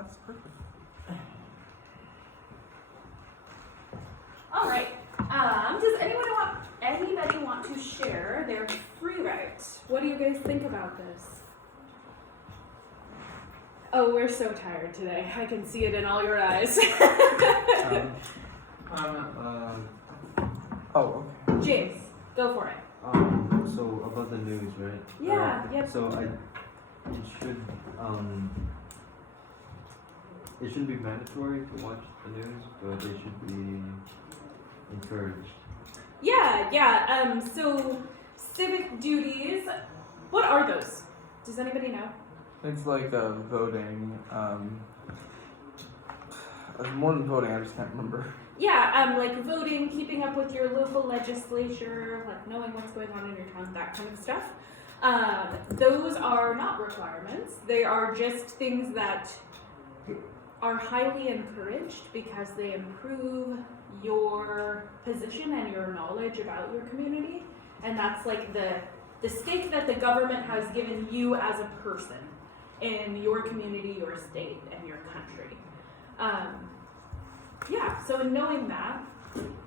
that's perfect. All right. Does anybody want to share their free route? What do you guys think about this? Oh, we're so tired today. I can see it in all your eyes. Oh, okay. James, go for it. So about the news, right? Yeah, yep. So it shouldn't be mandatory to watch the news, but it should be encouraged. Yeah. So civic duties, what are those? Does anybody know? It's like voting. It's more than voting. I just can't remember. Yeah, like voting, keeping up with your local legislature, like knowing what's going on in your town, that kind of stuff. Those are not requirements. They are just things that are highly encouraged because they improve your position and your knowledge about your community. And that's like the stake that the government has given you as a person in your community, your state, and your country. So in knowing that,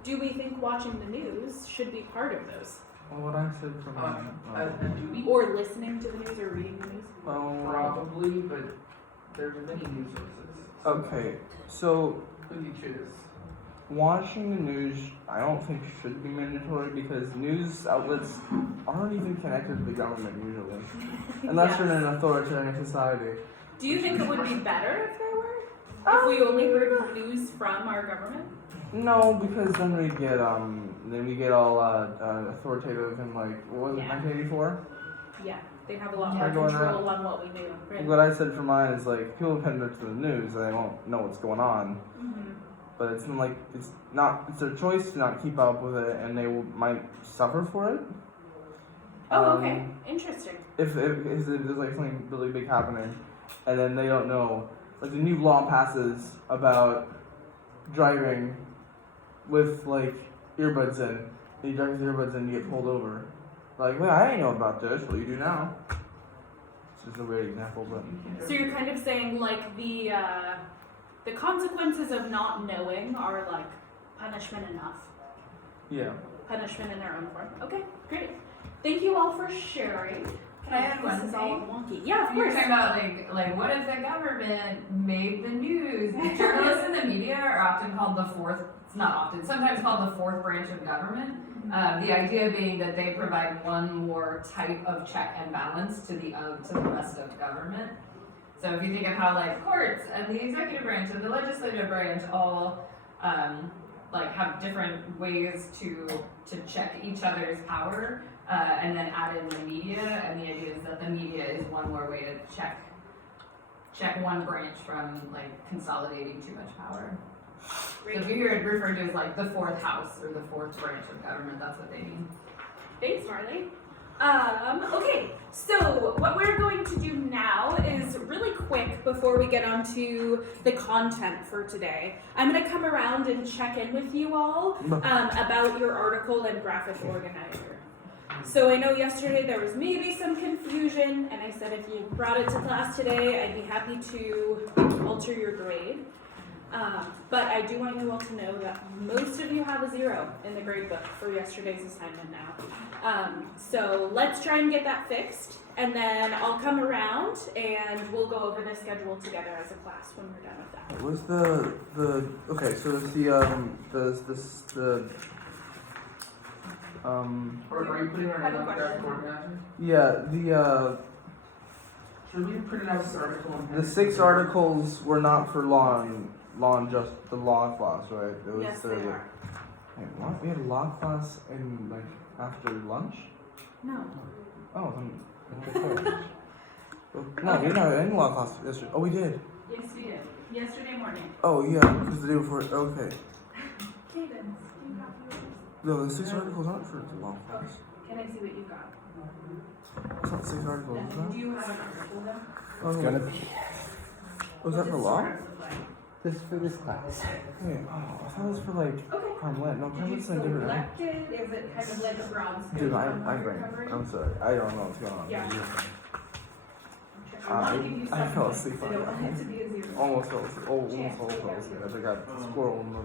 do we think watching the news should be part of those? Well, what I said from A duty? Or listening to the news or reading the news? Probably, but there's many news sources. Okay, so Who do you choose? watching the news, I don't think should be mandatory because news outlets aren't even connected to the government usually, unless you're in an authoritarian society. Do you think it would be better if they were? If we only heard news from our government? No, because then we get all authoritative and like what was it, Yeah. 1984? Yeah, they'd have a lot Yeah. more control on what we knew. Right? What I said for mine is like people depend on the news, they won't know what's going on. Mhm. But it's like it's their choice to not keep up with it, and they might suffer for it. Oh, okay. Interesting. If there's like something really big happening, and then they don't know, like the new law passes about driving with like earbuds in, and you drive with earbuds in, you get pulled over. Like, well, I didn't know about this. Well, you do now. It's just a weird example, but So you're kind of saying like the consequences of not knowing are like punishment enough. yeah. Punishment in their own form. Okay, great. Thank you all for sharing. Can I add one This is all thing? wonky. Yeah, of You were course. talking about like what if the government made the news? Journalists in the media are often called the fourth. It's not often. Sometimes called the fourth branch of government. The idea being that they provide one more type of check and balance to the rest of government. So if you think of how like courts and the executive branch and the legislative branch all like have different ways to check each other's power, and then add in the media, and the idea is that the media is one more way to check one branch from like consolidating too much power. So if you hear it referred to as like the fourth house or the fourth branch of government, that's what they mean. Thanks, Marley. Okay, so what we're going to do now is really quick before we get on to the content for today. I'm going to come around and check in with you all about your article and graphic organizer. So I know yesterday there was maybe some confusion, and I said if you brought it to class today, I'd be happy to alter your grade. But I do want you all to know that most of you have a 0 in the grade book for yesterday's assignment now. So let's try and get that fixed, and then I'll come around and we'll go over the schedule together as a class when we're done with that. Was the okay? So it's Are you putting our I have a name on question. graphic organizer? yeah Should we print out this article? the 6 articles were not for law and just the law class, right? It was Yes, they are. Wait, what? We had a law class in like after lunch? No. Oh, then no, we didn't have any law class yesterday. Oh, we did. Yes, we did. Yesterday morning. Oh yeah, because the day before. Okay. Cadence, do you have yours? No, the 6 articles aren't for the law class. Can I see what you got? It's not 6 articles, is Do that? you have an article though? Oh, It's gonna be. was that for law? This is for this class. Wait, oh, I thought it was for like Okay. Parmlet. No, Did you Parmlet's something different, right? select it? Is it kind of like a broad scope? Dude, on I'm brain. recovery? I'm sorry. I don't know what's going on. Yeah. I I want to give you fell something. asleep I on don't it. want it to be a 0. almost fell asleep. Oh, almost all fell asleep. I got a squirrel in the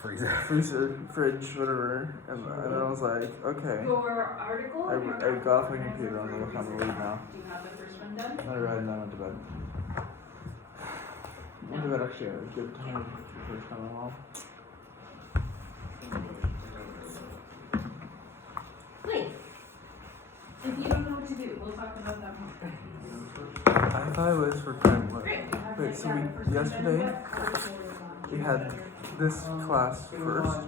Freezer. fridge, whatever. And then I was like, okay. Your article? I got off my computer and I'm looking on the read now. Do you have the first one done? I read and then I went to bed. Went to bed actually at a good time. The first time in a while. Wait. If you don't know what to do, we'll talk about that more. I thought it was for time. Great. Wait, so yesterday we had this class first.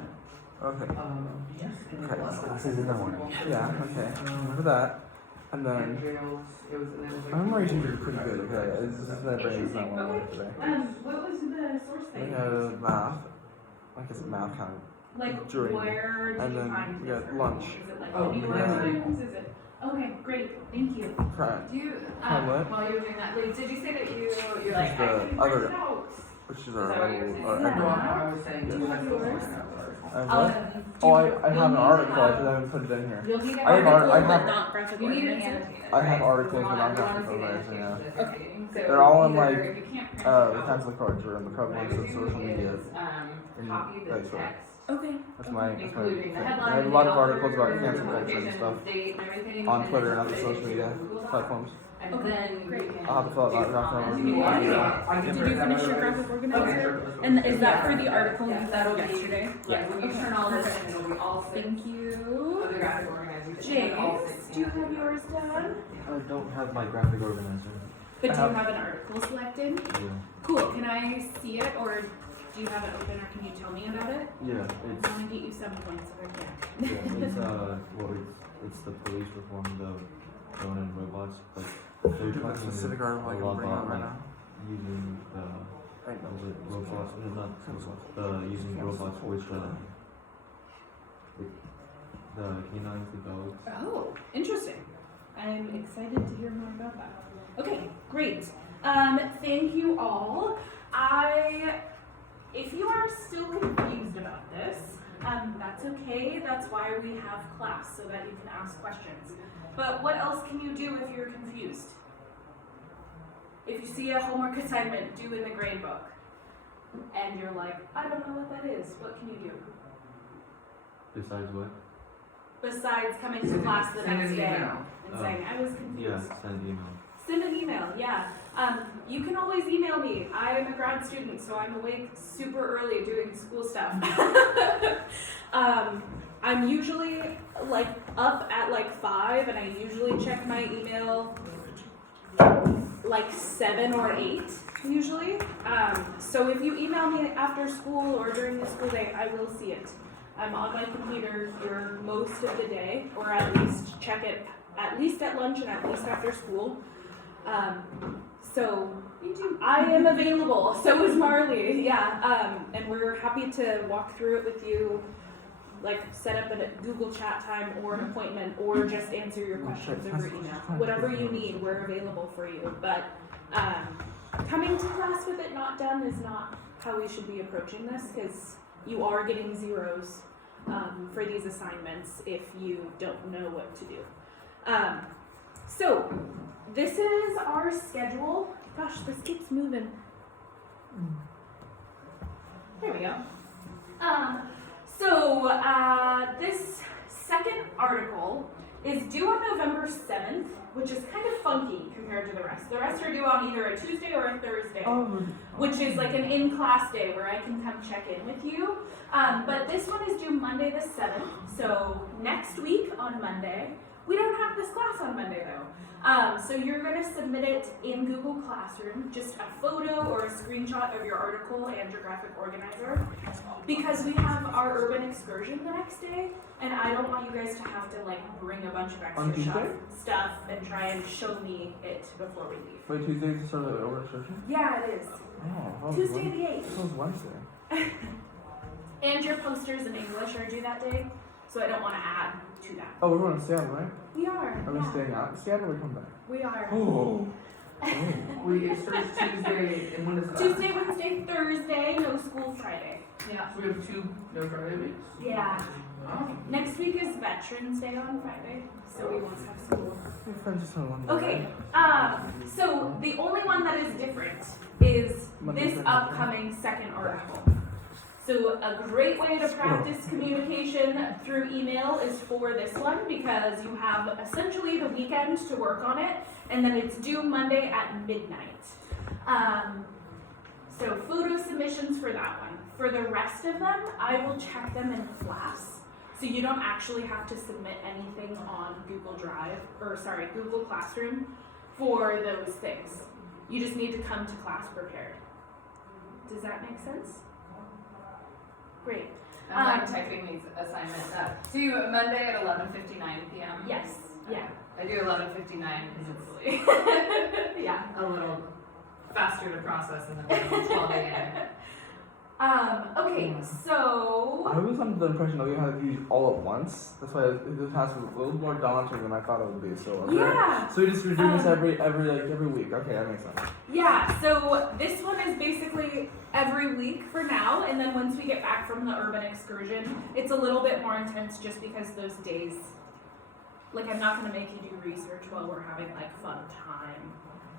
Okay. Okay. Classes in the morning. Yeah, okay. Remember that. And then my memory seems to be pretty good, okay? It's just my brain is not well today. What was the source We thing? had math. I guess math kind of. Like, during- where did and you then find we this? got lunch. Is it like Oh, the New York yeah. Times? Is it? Okay, great. Thank you. Prime, Do you, what? while you were doing that, like, did you say that you're Which like, is the other, which is that what our you were saying? our Yeah. No, I was saying you have to Yours? find out. I have what? Oh, I have an article. I just haven't put it in here. You'll need an I have article, I but have- not graphic You need to organizer. annotate it. I have right? articles, We but wanna- not we wanna graphic see the organizer, yeah. annotations and everything. So They're all in, either like, if you can't print it the out, pencil cards are in the what I prevalence would of do social media. is, copy the that's right. text, Okay. That's my including the thing. headline, I have a the lot of author, articles about the cancel culture and location, stuff date, and everything, on and Twitter then and other put it social into media Google Docs, platforms. And Okay, then great. you can. I'll have to fill out that do document. that. Did you I can Did you finish your graphic organizer? And is that for the article you That'll did be, yesterday? like, when you Okay, turn all this perfect. in, it'll be all six Thank you. other graphic organizers. and then all James, six do you have annotated. yours done? I don't have my graphic organizer. But do you I have- have an article selected? Yeah. Cool. Can I see it, or do you have it open, or can you tell me about it? Yeah, I it's want to get you 7 points if I can. it's well it's the police reform, the drone and robots, but they're That talking specific a article I can lot bring about up right like now. using the I know. was it robots? No, not using robots with the canines, the dogs. Oh, interesting. I'm excited to hear more about that. Okay, great. Thank you all. If you are still confused about this, that's okay. That's why we have class, so that you can ask questions. But what else can you do if you're confused? If you see a homework assignment due in the grade book, and you're like, I don't know what that is, what can you do? Besides what? Besides coming to class the Send next an day email. and saying, I was confused. Yeah, send email. Send an email, yeah. You can always email me. I am a grad student, so I'm awake super early doing school stuff. I'm usually like up at like 5, and I usually check my email like 7 or 8 usually. So if you email me after school or during the school day, I will see it. I'm on my computer here most of the day, or at least check it at least at lunch and at least after school. So I am available. So is Marley. Yeah. And we're happy to walk through it with you, like set up a Google chat time or an appointment, or just answer your questions over email. Whatever you need, we're available for you. But coming to class with it not done is not how we should be approaching this, because you are getting zeros for these assignments if you don't know what to do. So this is our schedule. Gosh, this keeps moving. There we go. This second article is due on November 7th, which is kind of funky compared to the rest. The rest are due on either a Tuesday or a Thursday, which is like an in-class day where I can come check in with you. But this one is due Monday the 7th, so next week on Monday. We don't have this class on Monday though. So you're going to submit it in Google Classroom, just a photo or a screenshot of your article and your graphic organizer, because we have our urban excursion the next day, and I don't want you guys to have to like bring a bunch of On extra Tuesday? stuff and try and show me it before we leave. Wait, Tuesday is the start of the over session? Yeah, it is. Oh, Tuesday the 8th. That was Wednesday. And your posters in English are due that day, so I don't want to add to that. Oh, we're going to Seattle, right? We are. Are we Yeah, staying out in Seattle or we come back? we are. Oh. It starts Tuesday, and when is that? Tuesday, Wednesday, Thursday, no school Friday. Yeah. So we have 2 no Friday weeks? Yeah. Oh. Next week is Veterans Day on Friday, so we won't have school. Your friends just on one day. Okay, so the only one that is different is this upcoming second article. So a great way to practice communication through email is for this one because you have essentially the weekend to work on it, and then it's due Monday at midnight. So photo submissions for that one. For the rest of them, I will check them in class. So you don't actually have to submit anything on Google Classroom for those things. You just need to come to class prepared. Does that make sense? Great. I'm like typing these assignments up. Do Monday at 11:59 p.m. Yes. Yeah. I do 11:59 because it's Yeah. a little faster to process than the 12 a.m. Okay, so I was under the impression that we had these all at once. That's why this task was a little more daunting than I thought it would be. So yeah. So we're doing this every week. Okay, that makes sense. Yeah, so this one is basically every week for now, and then once we get back from the urban excursion, it's a little bit more intense just because those days, like I'm not gonna make you do research while we're having like fun time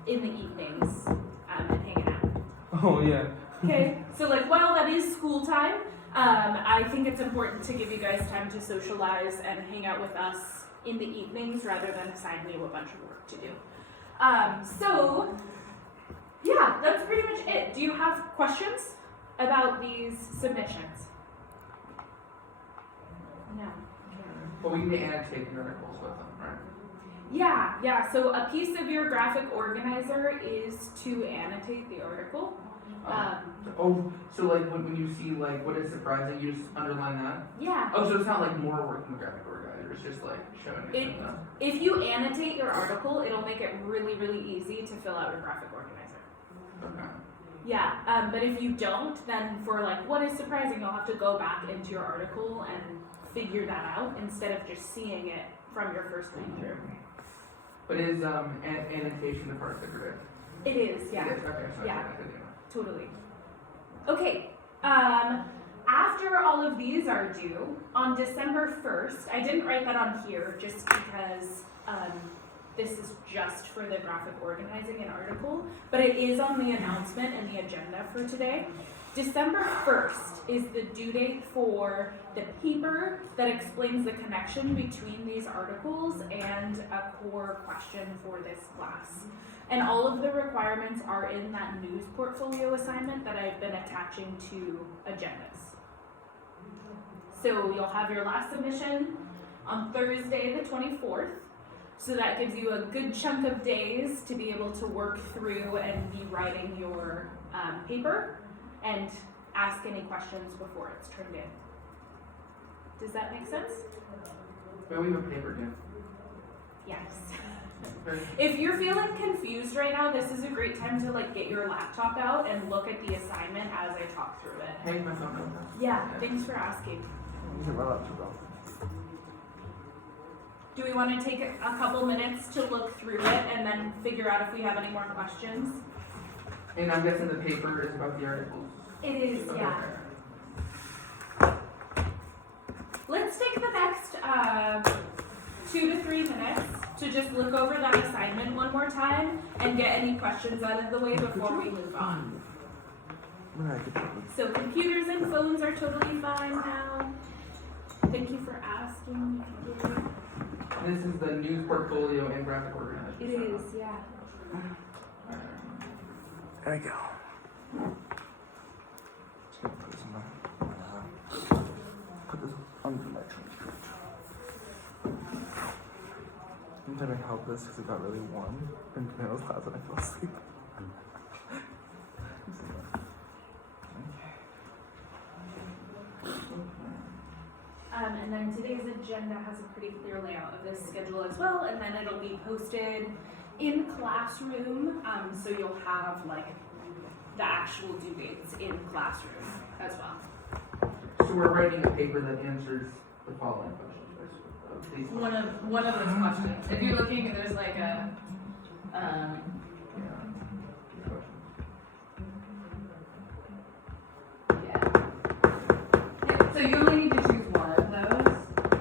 in the evenings and hanging out. Oh yeah. Okay, so like while that is school time, I think it's important to give you guys time to socialize and hang out with us in the evenings rather than assign you a bunch of work to do. So yeah, that's pretty much it. Do you have questions about these submissions? No. But we need to annotate the articles with them, right? Yeah, so a piece of your graphic organizer is to annotate the article. So like when you see like what is surprising, you just underline that? Yeah. Oh, so it's not like more work in the graphic organizer, it's just like showing it. If you annotate your article, it'll make it really, really easy to fill out your graphic organizer. Okay. Yeah, but if you don't, then for like what is surprising, you'll have to go back into your article and figure that out instead of just seeing it from your first read through. But is annotation the part of the grid? It is, yeah. Yes, okay, sorry. Yeah. I didn't know. Totally. Okay, after all of these are due, on December 1st, I didn't write that on here just because this is just for the graphic organizing an article, but it is on the announcement and the agenda for today. December 1st is the due date for the paper that explains the connection between these articles and a core question for this class. And all of the requirements are in that news portfolio assignment that I've been attaching to agendas. So you'll have your last submission on Thursday the 24th. So that gives you a good chunk of days to be able to work through and be writing your paper and ask any questions before it's turned in. Does that make sense? But we have a paper too. Yes. Okay. If you're feeling confused right now, this is a great time to like get your laptop out and look at the assignment as I talk through it. Hey, my phone. Yeah, thanks for asking. You can run up to them. Do we want to take a couple minutes to look through it and then figure out if we have any more questions? And I'm guessing the paper is about the articles. It is, Okay. yeah. Let's take the next 2 to 3 minutes to just look over that assignment one more time and get any questions out of the way before we move on. So computers and phones are totally fine now. Thank you for asking. And this is the news portfolio and graphic organizer. It is, yeah. There we go. Just gonna put this in put this under my transcript. I'm trying to help this because it got really warm in Camille's class and I fell asleep. And then today's agenda has a pretty clear layout of this schedule as well, and then it'll be posted in Classroom, so you'll have like the actual due dates in Classroom as well. So we're writing a paper that answers the following questions. Please. One of those questions. If you're looking, there's like a so you only need to choose one of those,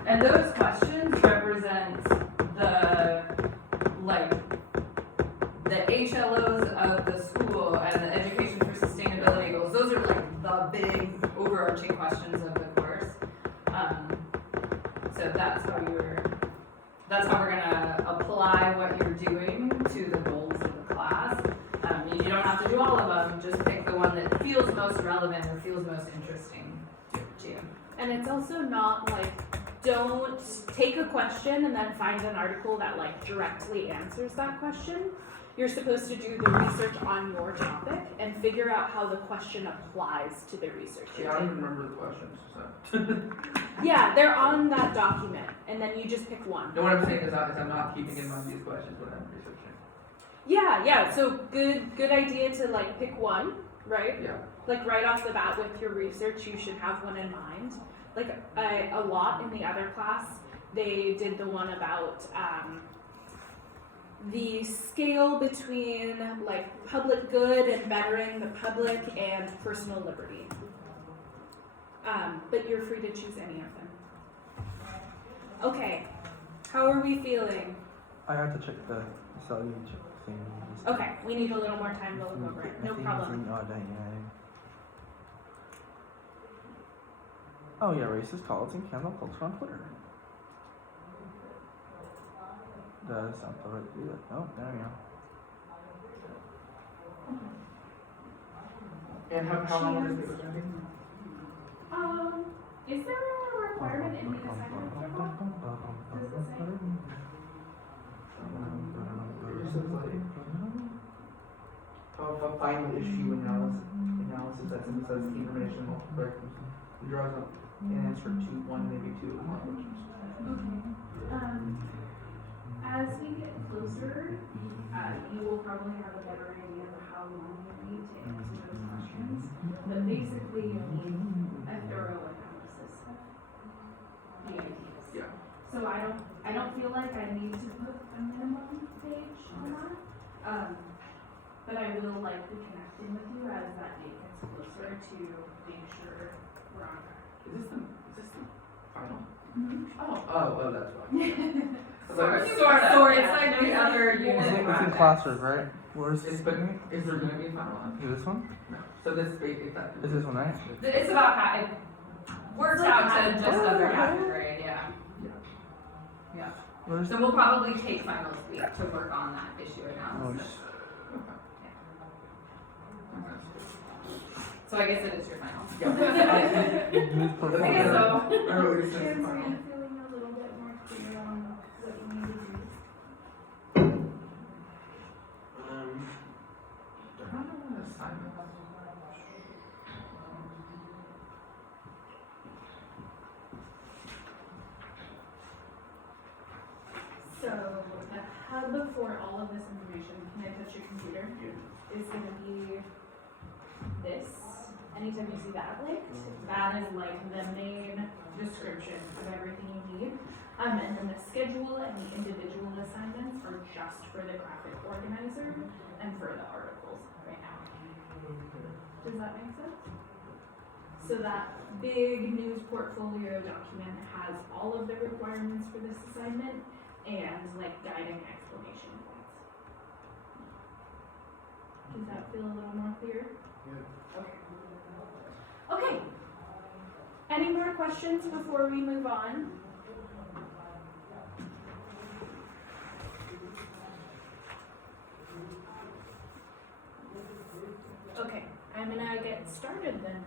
and those questions represent the HLOs of the school and the Education for Sustainability questions of the course. So that's how we're gonna apply what you're doing to the goals of the class. You don't have to do all of them, just pick the one that feels most relevant or feels most interesting to you. And it's also not like, don't take a question and then find an article that like directly answers that question. You're supposed to do the research on your topic and figure out how the question applies to the research Yeah, you're I don't doing. even remember the questions, so. Yeah, they're on that document, and then you just pick one. No, what I'm saying is I'm not keeping in mind these questions when I'm researching. Yeah. So good idea to like pick one, right? Yeah. Like right off the bat with your research, you should have one in mind. Like a lot in the other class, they did the one about the scale between like public good and bettering the public and personal liberty. But you're free to choose any of them. Okay, how are we feeling? I have to check the salary thing. Okay, we need a little more time to look over it. No problem. Oh yeah, racist college and cancel culture on Twitter. Does not the right do it? Oh, there we go. And how long is this gonna be? Is there a requirement in the assignment for that? Does it say? It just says like, a final issue analysis that simply says key information multiple corrections. It draws up an answer to one, maybe two questions. Okay. As we get closer, you will probably have a better idea of how long you need to answer those questions. But basically, you'll need a thorough analysis of the ideas. Yeah. So I don't feel like I need to put a minimum page on that. But I will like be connecting with you as that date gets closer to make sure we're on track. Is this the final? Mm-hmm. Oh, that's fine. Sort of. It's like the other It's unit in, it's in project. classes, right? Where's Is there gonna be a final one? is this one? No. So this is that. Is this one right? It's about half, it works out to just under half a grade, yeah. Yeah. Where's So we'll probably take finals week to work on that issue oh, analysis. So I guess it is your final. news portfolio? I guess so. Feeling a little bit more clear on what you need to do. I don't know what assignment. So the hub for all of this information, can I touch your computer? Is gonna be this. Anytime you see that linked, that is like the main description of everything you need. And then the schedule and the individual assignments are just for the graphic organizer and for the articles right now. Does that make sense? So that big news portfolio document has all of the requirements for this assignment and like guiding explanation points. Does that feel a little more clear? Yeah. Okay. Okay. Any more questions before we move on? Okay, I'm gonna get started then.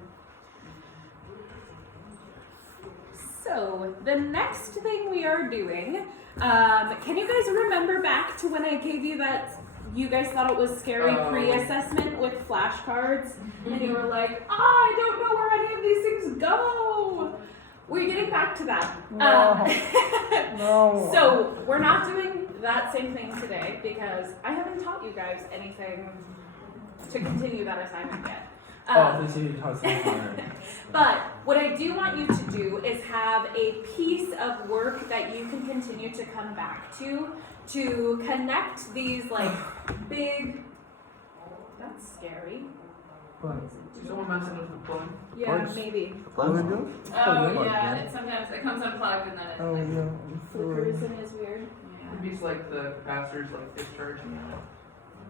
So, the next thing we are doing, can you guys remember back to when I gave you that, you guys thought it was scary Oh. pre-assessment with flashcards? And you were like, I don't know where any of these things go. We're getting back to that. No. So, we're not doing that same thing today because I haven't taught you guys anything to continue that assignment yet. Oh, they say you taught something. But what I do want you to do is have a piece of work that you can continue to come back to connect these like big. That's scary. What? Is someone messing with the plug? Yeah, Bugs? maybe. What are we doing? Oh, Plug yeah, in. it sometimes, it comes unplugged and then it. Oh yeah. Flickers and is weird. Yeah. It means like the capacitors like discharging out.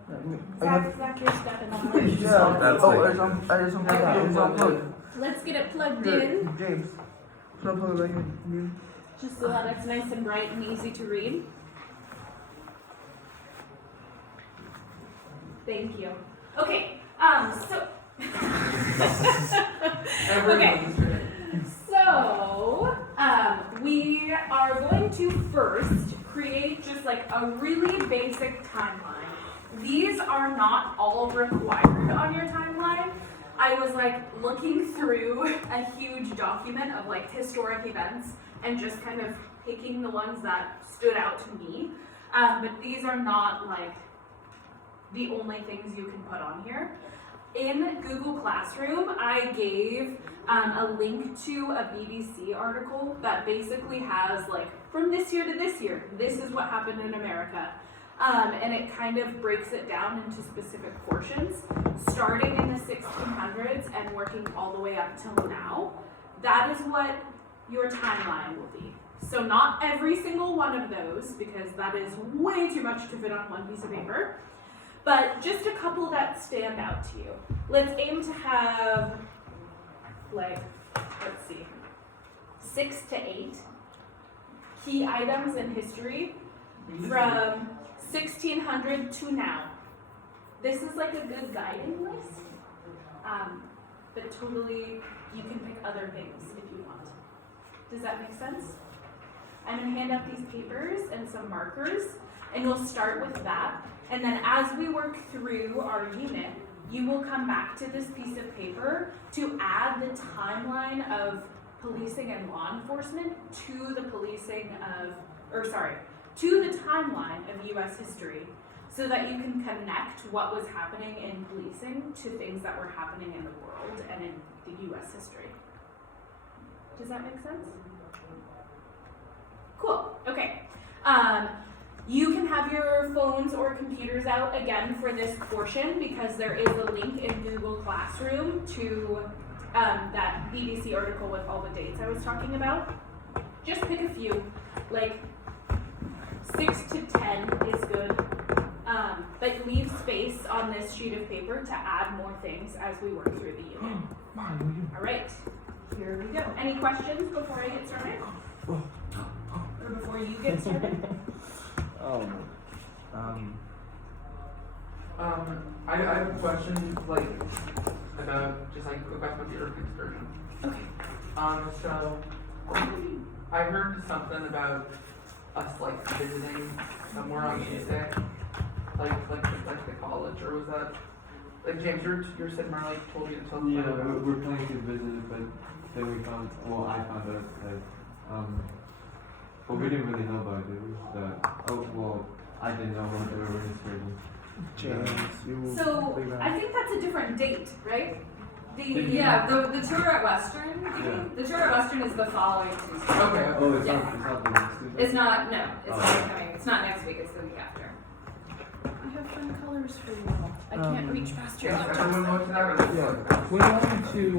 Zach, you're stepping on You it. just Yeah. saw That's Oh, like- it's unplugged. Okay, It's unplugged. Let's get it plugged Here, in, James. Should I plug it back in? just so that it's nice and bright and easy to read. Thank you. Okay, so. Everyone's great. So, we are going to first create just like a really basic timeline. These are not all required on your timeline. I was like looking through a huge document of like historic events and just kind of picking the ones that stood out to me. But these are not like the only things you can put on here. In Google Classroom, I gave a link to a BBC article that basically has like from this year to this year, this is what happened in America. And it kind of breaks it down into specific portions, starting in the 1600s and working all the way up till now. That is what your timeline will be. So not every single one of those, because that is way too much to fit on one piece of paper, but just a couple that stand out to you. Let's aim to have, like, let's see, 6 to 8 key items in history from 1600 to now. This is like a good guiding list, but totally you can pick other things if you want. Does that make sense? I'm gonna hand out these papers and some markers, and we'll start with that. And then as we work through our unit, you will come back to this piece of paper to add the timeline of policing and law enforcement to the to the timeline of US history, so that you can connect what was happening in policing to things that were happening in the world and in the US history. Does that make sense? Cool, okay. You can have your phones or computers out again for this portion because there is a link in Google Classroom to that BBC article with all the dates I was talking about. Just pick a few, like 6 to 10 is good, but leave space on this sheet of paper to add more things as we work through the unit. All right, here we go. Any questions before I get started? Or before you get started? I have a question, like, about, just like, a quick question about the Earth excursion. Okay. So, I heard something about us, like, visiting somewhere on Tuesday, like the college, or was that, like, James, your Sid Marley told you to tell me Yeah, about. we're planning to visit it, but then I found out that, well, we didn't really know about it. I didn't know about the Earth excursion. James, you. So I think that's a different date, right? Yeah, the tour at Western, Yeah. the tour at Western is the following Tuesday. Okay. Oh, it's Yeah. not the next Tuesday? It's not, no, it's Oh. not coming, it's not next week, it's the week after. I have fun colors for you all. I can't reach past your Yeah, laptop. everyone went to that, or that's- Yeah. We wanted to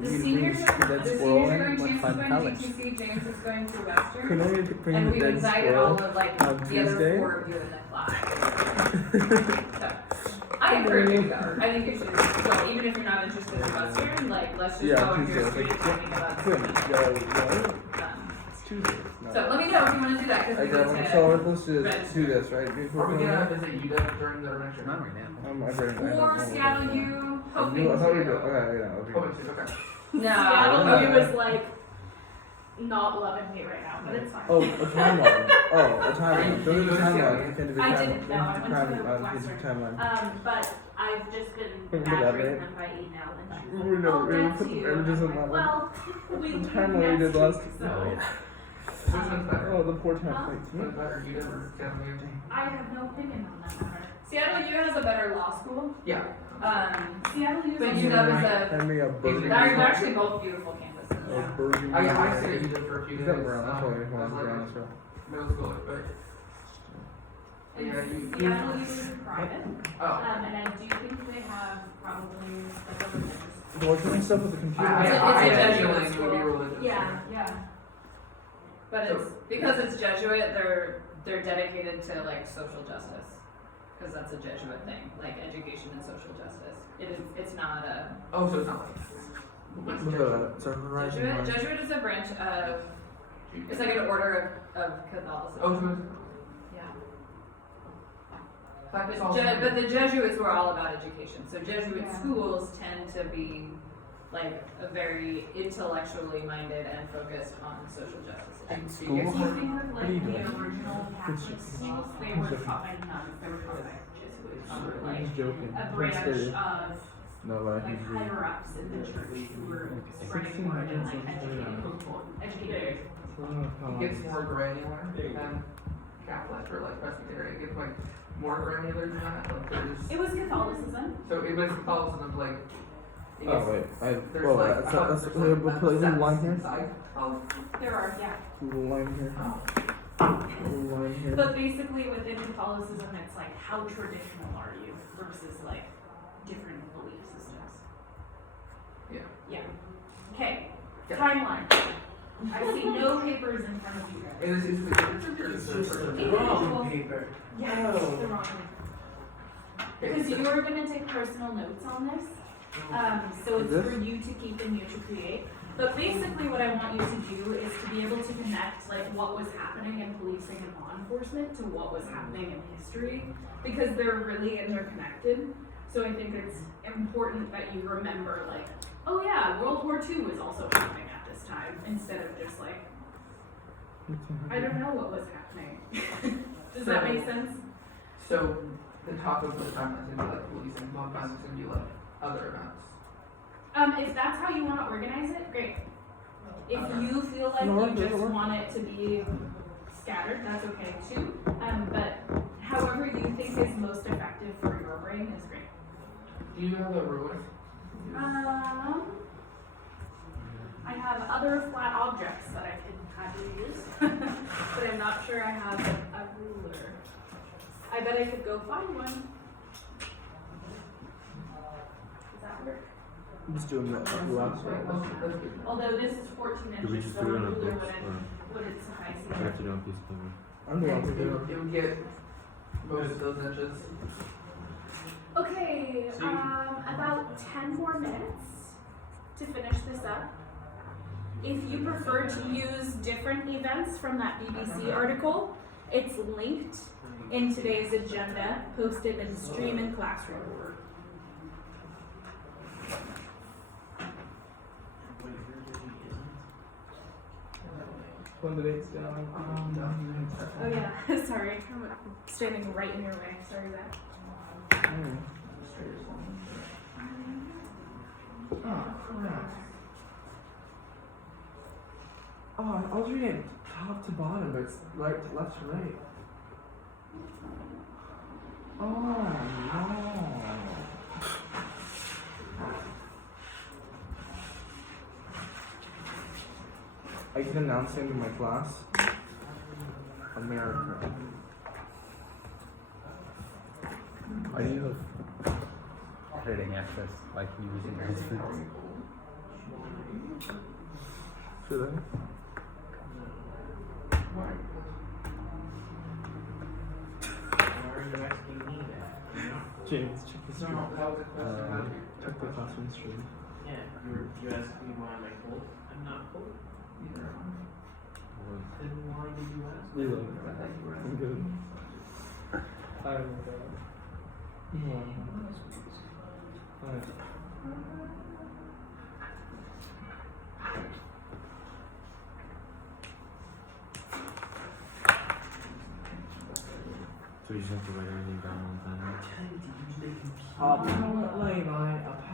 The read seniors the are, Dead the Squirrel seniors are going, and James is Five going Palace. to TTC, James is going to Could Western. I bring And the we've Dead invited all Squirrel of like on the other Tuesday? 4 of you in the class. So, I encourage you to go. I think you should go, even if you're not interested in Western, like let's just Yeah, go and Tuesday. hear street talking about Couldn't something. go. It's Tuesday. So let me know if you want to do that, because we Okay, need so to, let's just do this, right? Before Are we going gonna on? visit UW during the lecture? Not right now. I don't or know. Seattle U, I hoping knew- I thought we to. did. Okay, yeah, okay. Oh, it's okay. Seattle No. View is like not loving me right now, but it's fine. Oh, a timeline. Oh, a timeline. Don't do the You go to timeline. Seattle. You can't do the I timeline. didn't know. I went to the Timeline. Western. Timeline. But I've just been Remember that, badgering right? them by email, and she's We like, were never- "Oh, we that's put the you." images And on I'm that like, one. well, we The leave timeline we next did last week, week. so Which one's better? Oh, the poor time. Huh? Wait, Which one's better, UW or Seattle U? I have no opinion on that matter. Seattle U has a better law school. Yeah. Seattle U's But also UW is nice. Hand me a burger. they're actually both beautiful campuses. A burger. I stayed at UW for a few Is days. that brown? That's why I it's was like brown as well. middle school, but And yeah, you. Seattle U is private, Oh. and I do think they have probably like a religious. Well, can we stuff with the computer? I It's a had Jesuit a feeling it would be school. religious. Yeah. Yeah. But it's because it's Jesuit, they're dedicated to like social justice. because that's a Jesuit thing, like education and social justice. It's not a Oh, so it's not like. What's Look Jesuit? at that. It's a horizon Jesuit. line. Jesuit is a branch of, it's like an order of Catholicism. Oh, so it's. Yeah. That's But, all. but the Jesuits were all about education. So Jesuit schools tend to be like a very intellectually minded and focused on social justice. And School? you get Do more- you think of What are you like the doing? original Catholic schools? They were taught by nuns. They were taught by Jesuits. Who were I'm like just joking. a I'm branch serious. of No, like usually. higher ups in the church who were spreading word and like educating. It gets more granular than Catholic or like Presbyterian. It gets like more granular than that. Like there's It was Catholicism. so it was Catholicism like. It Oh gets, wait, there's whoa, like that's there's we'll put a little sects line here. inside of There are, yeah. Little line here. oh, Little line here. But basically within Catholicism, it's like how traditional are you versus like different belief systems. Yeah. Yeah. Okay. Yeah. Timeline. I see no papers in front of you guys. and this is the church or is this the Individual. paper. Yeah, it's the wrong one. Because you're gonna take personal notes on this. So it's This? for you to keep and you to create. But basically what I want you to do is to be able to connect like what was happening in policing and law enforcement to what was happening in history because they're really interconnected. So I think it's important that you remember like, oh yeah, World War II was also happening at this time instead of just like, I don't know what was happening. Does that make sense? So the top of the timeline is gonna be like policing, bottom line is gonna be like other events. If that's how you want to organize it, great. If Okay. you feel like No, you just it'll work. want it to be scattered, that's okay too. But however you think is most effective for your brain is great. Do you have a ruler? I have other flat objects that I can have you use, but I'm not sure I have a ruler. I bet I could go find one. Does that work? I'm just doing the last one. That's good. Although this is 14 Do we inches, just so a do it on a ruler book wouldn't suffice I either. have to do it on a piece of paper. I'm the one to do It would get most of those inches. Okay, about 10 more minutes to finish this up. If you prefer to use different events from that BBC article, it's linked in today's agenda, posted in Stream and Classroom. When the date's down. Oh yeah, sorry, I'm standing right in your way, sorry Zach. Oh, crap. Oh, I was reading it top to bottom, but it's right to left to right. Oh, no. I can announce him to my class. America. Why do you have editing access like you using your headphones? Should I? James, check the stream. That was a question. Check the classroom stream. Yeah, you asked me why am I cold? I'm not cold. Then why did you ask? Reload. I'm good. I don't know. So you just have to write everything down all the time.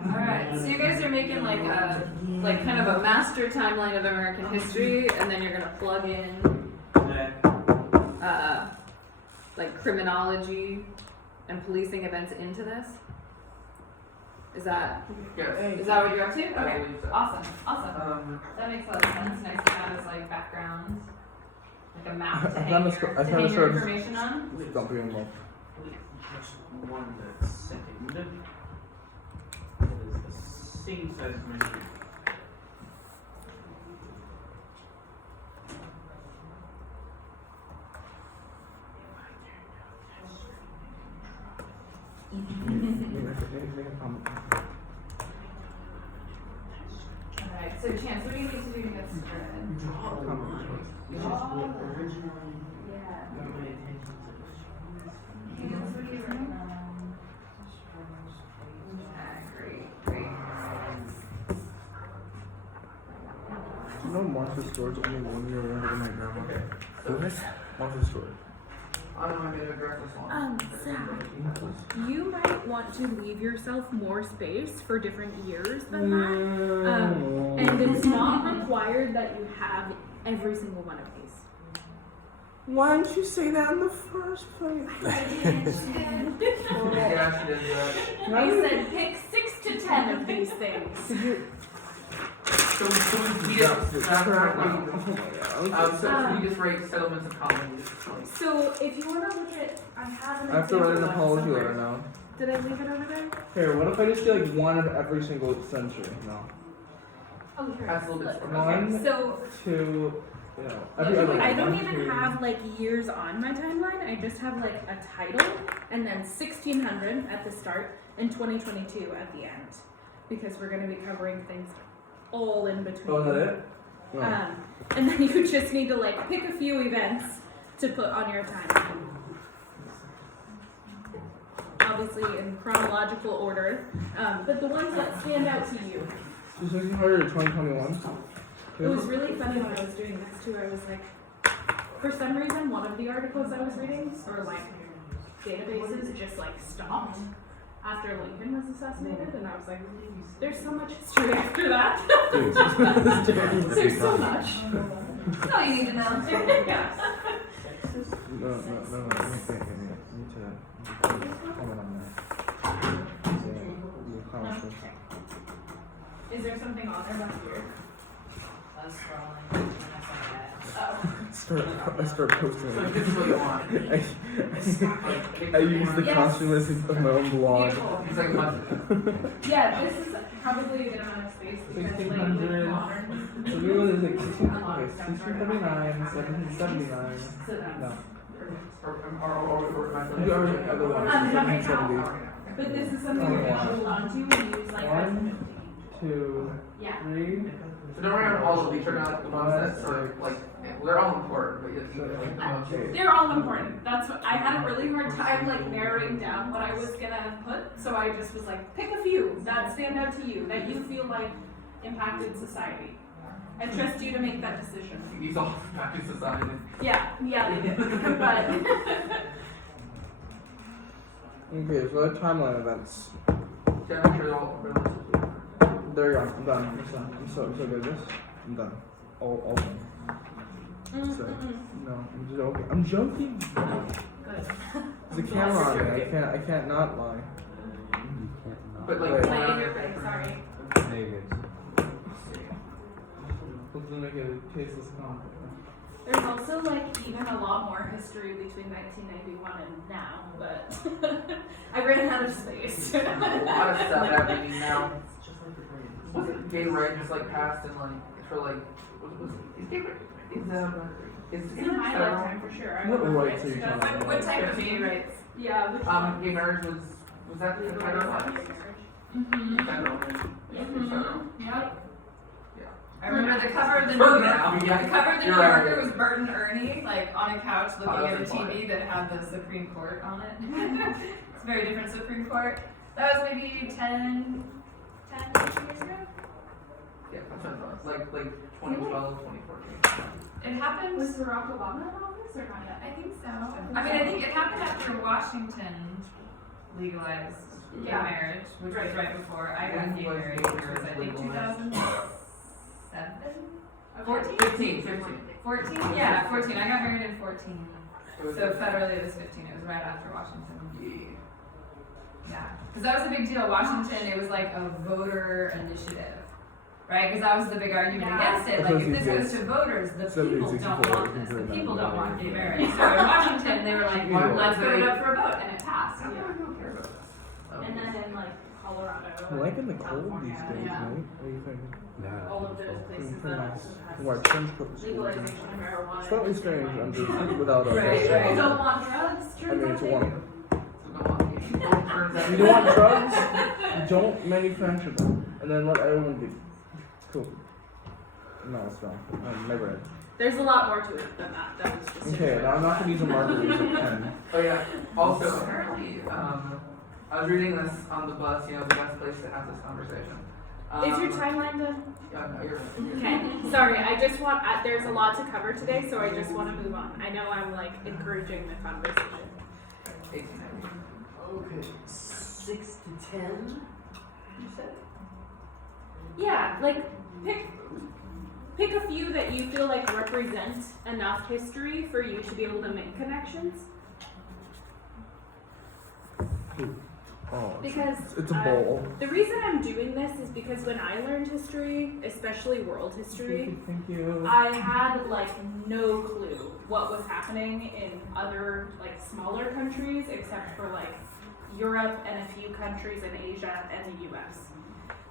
Alright, so you guys are making like a, like kind of a master timeline of American history, and then you're gonna plug in, like criminology and policing events into this? Is that Yes. what you're up to? I Okay, believe so. awesome. That makes a lot of sense. Nice to have as like background, like a map to I hang found your, this- I to found hang this your sort of- information on. Don't bring him up. Just one that's second. It is the same size as my screen. So Chance, what do you need to do to get started? It's just what originally Yeah. got my attention to this. Chance, what do you think? Great. You know Martha Stewart's only 1 year older than my grandma? Who is? Martha Stewart. I don't know how to address this one. Zach, you might want to leave yourself more space for different years than that. And it's not required that you have every single one of these. Why didn't you say that in the first place? Yeah, she did that. I said pick 6 to 10 of these things. So we just, so we just rate settlements of colonies. So if you want to look at, I have an I have to write an example apology somewhere. letter now. Did I leave it over there? Here, what if I just do like one of every single century? No. Oh, here. That's a little bit Look, short. okay, One, so 2, you know, every other I don't one, even two. have like years on my timeline. I just have like a title and then 1600 at the start and 2022 at the end, because we're going to be covering things all in between. Oh, is that it? No. And then you just need to like pick a few events to put on your timeline. Obviously in chronological order, but the ones that stand out to you. So 1600 to 2021. It was really funny when I was doing this too. I was like, for some reason, one of the articles I was reading, or like databases, just like stopped after Lincoln was assassinated, and I was like, there's so much history after that. There's so much. That's all you need to know. Yeah. No, you can't get me. You need to comment on that. Yeah, comment first. Is there something on there that's weird? I was scrolling. and I saw that. I start posting So it. this is what you want. I use the Yes. costume as of my own blog. Beautiful. It's like a bunch of. Yeah, this is probably a good amount of space because like 1600. modern. So we were like 1639, 1779. So that's No. Or You already have the one. 1770. But this is something you're gonna hold on to and use like as a 1, 2, Yeah. 3. So don't worry about all of these, are not the ones that are like, they're all important, but you like the most. They're all important. That's what I had a really hard time like narrowing down what I was gonna put. So I just was like, pick a few that stand out to you that you feel like impacted society. I trust you to make that decision. These all back in society. Yeah, they did. But Okay, so the timeline events. Yeah, I'm sure they're all relative. There you go. I'm done. I'm so good at this. I'm done. All done. So, no, I'm joking. I'm joking. good. There's a camera on me. I can't not lie. You can't not. But like, Wait. Play in your face, sorry. Maybe it's. Hopefully make it a tasteless conflict. There's also like even a lot more history between 1991 and now, but I ran out of space. a lot of stuff happening now. It's just like the brain. Wasn't gay rights like passed in like, for like, is gay rights, is In gay my rights federal? lifetime, for sure. I What remember rights it. are you talking about? What type of gay rights? Yeah, which one? Gay marriage was that the federal? Mm-hmm. Federal. Federal. Yep. Yeah. I remember the cover of the New For Yorker. now, yeah. The cover of the New You're right. Yorker was Bert and Ernie, like on a couch looking Oh, at a that's TV that had the Supreme Court on it. It's a very different Supreme Court. That was maybe 10 years ago. Yeah, that's what it was. Like 2012, 2014. It happened. Was Barack Obama in office or not yet? I think so. I mean, I think it happened after Washington legalized gay Yeah. marriage, which was right before I got gay married. It was, I think, 2007? 14? 15. 14? Yeah, 14. I got married in 14. It was So federally it was 15. It was right after Washington. Yeah. Yeah. Because that was a big deal. Washington, it was like a voter initiative. Right? Because that was the big argument Yeah. against it. Like, if this goes to voters, the people don't want this. The people don't want gay marriage. So in Washington, they were like, let's put it up for a vote. And it passed. I don't care about that. And then in like Colorado, I'm liking the cold these days, Yeah. mate. What do you think? Yeah. all of those places Pretty that nice. also White has trench coat schools. legalization of marijuana. Slightly strange under without a. Right, People right. don't want drugs. I mean, it's Turns out one. You You don't want drugs? Don't manufacture them, and then let everyone be cool. No, it's wrong. My red. There's a lot more to it than that. That was just Okay, now I'm not gonna use a marker, use a pen. Oh yeah. Also, apparently, I was reading this on the bus. You know, the best place to have this conversation. Is your timeline done? Yeah, no, you're right. Okay, sorry, I just want, there's a lot to cover today, so I just want to move on. I know I'm like encouraging the conversation. 1890. Okay, 6 to 10, you said? Yeah, like pick a few that you feel like represent enough history for you to be able to make connections. Oh, Because it's a bowl. the reason I'm doing this is because when I learned history, especially world history, Thank you. I had like no clue what was happening in other like smaller countries except for like Europe and a few countries in Asia and the US.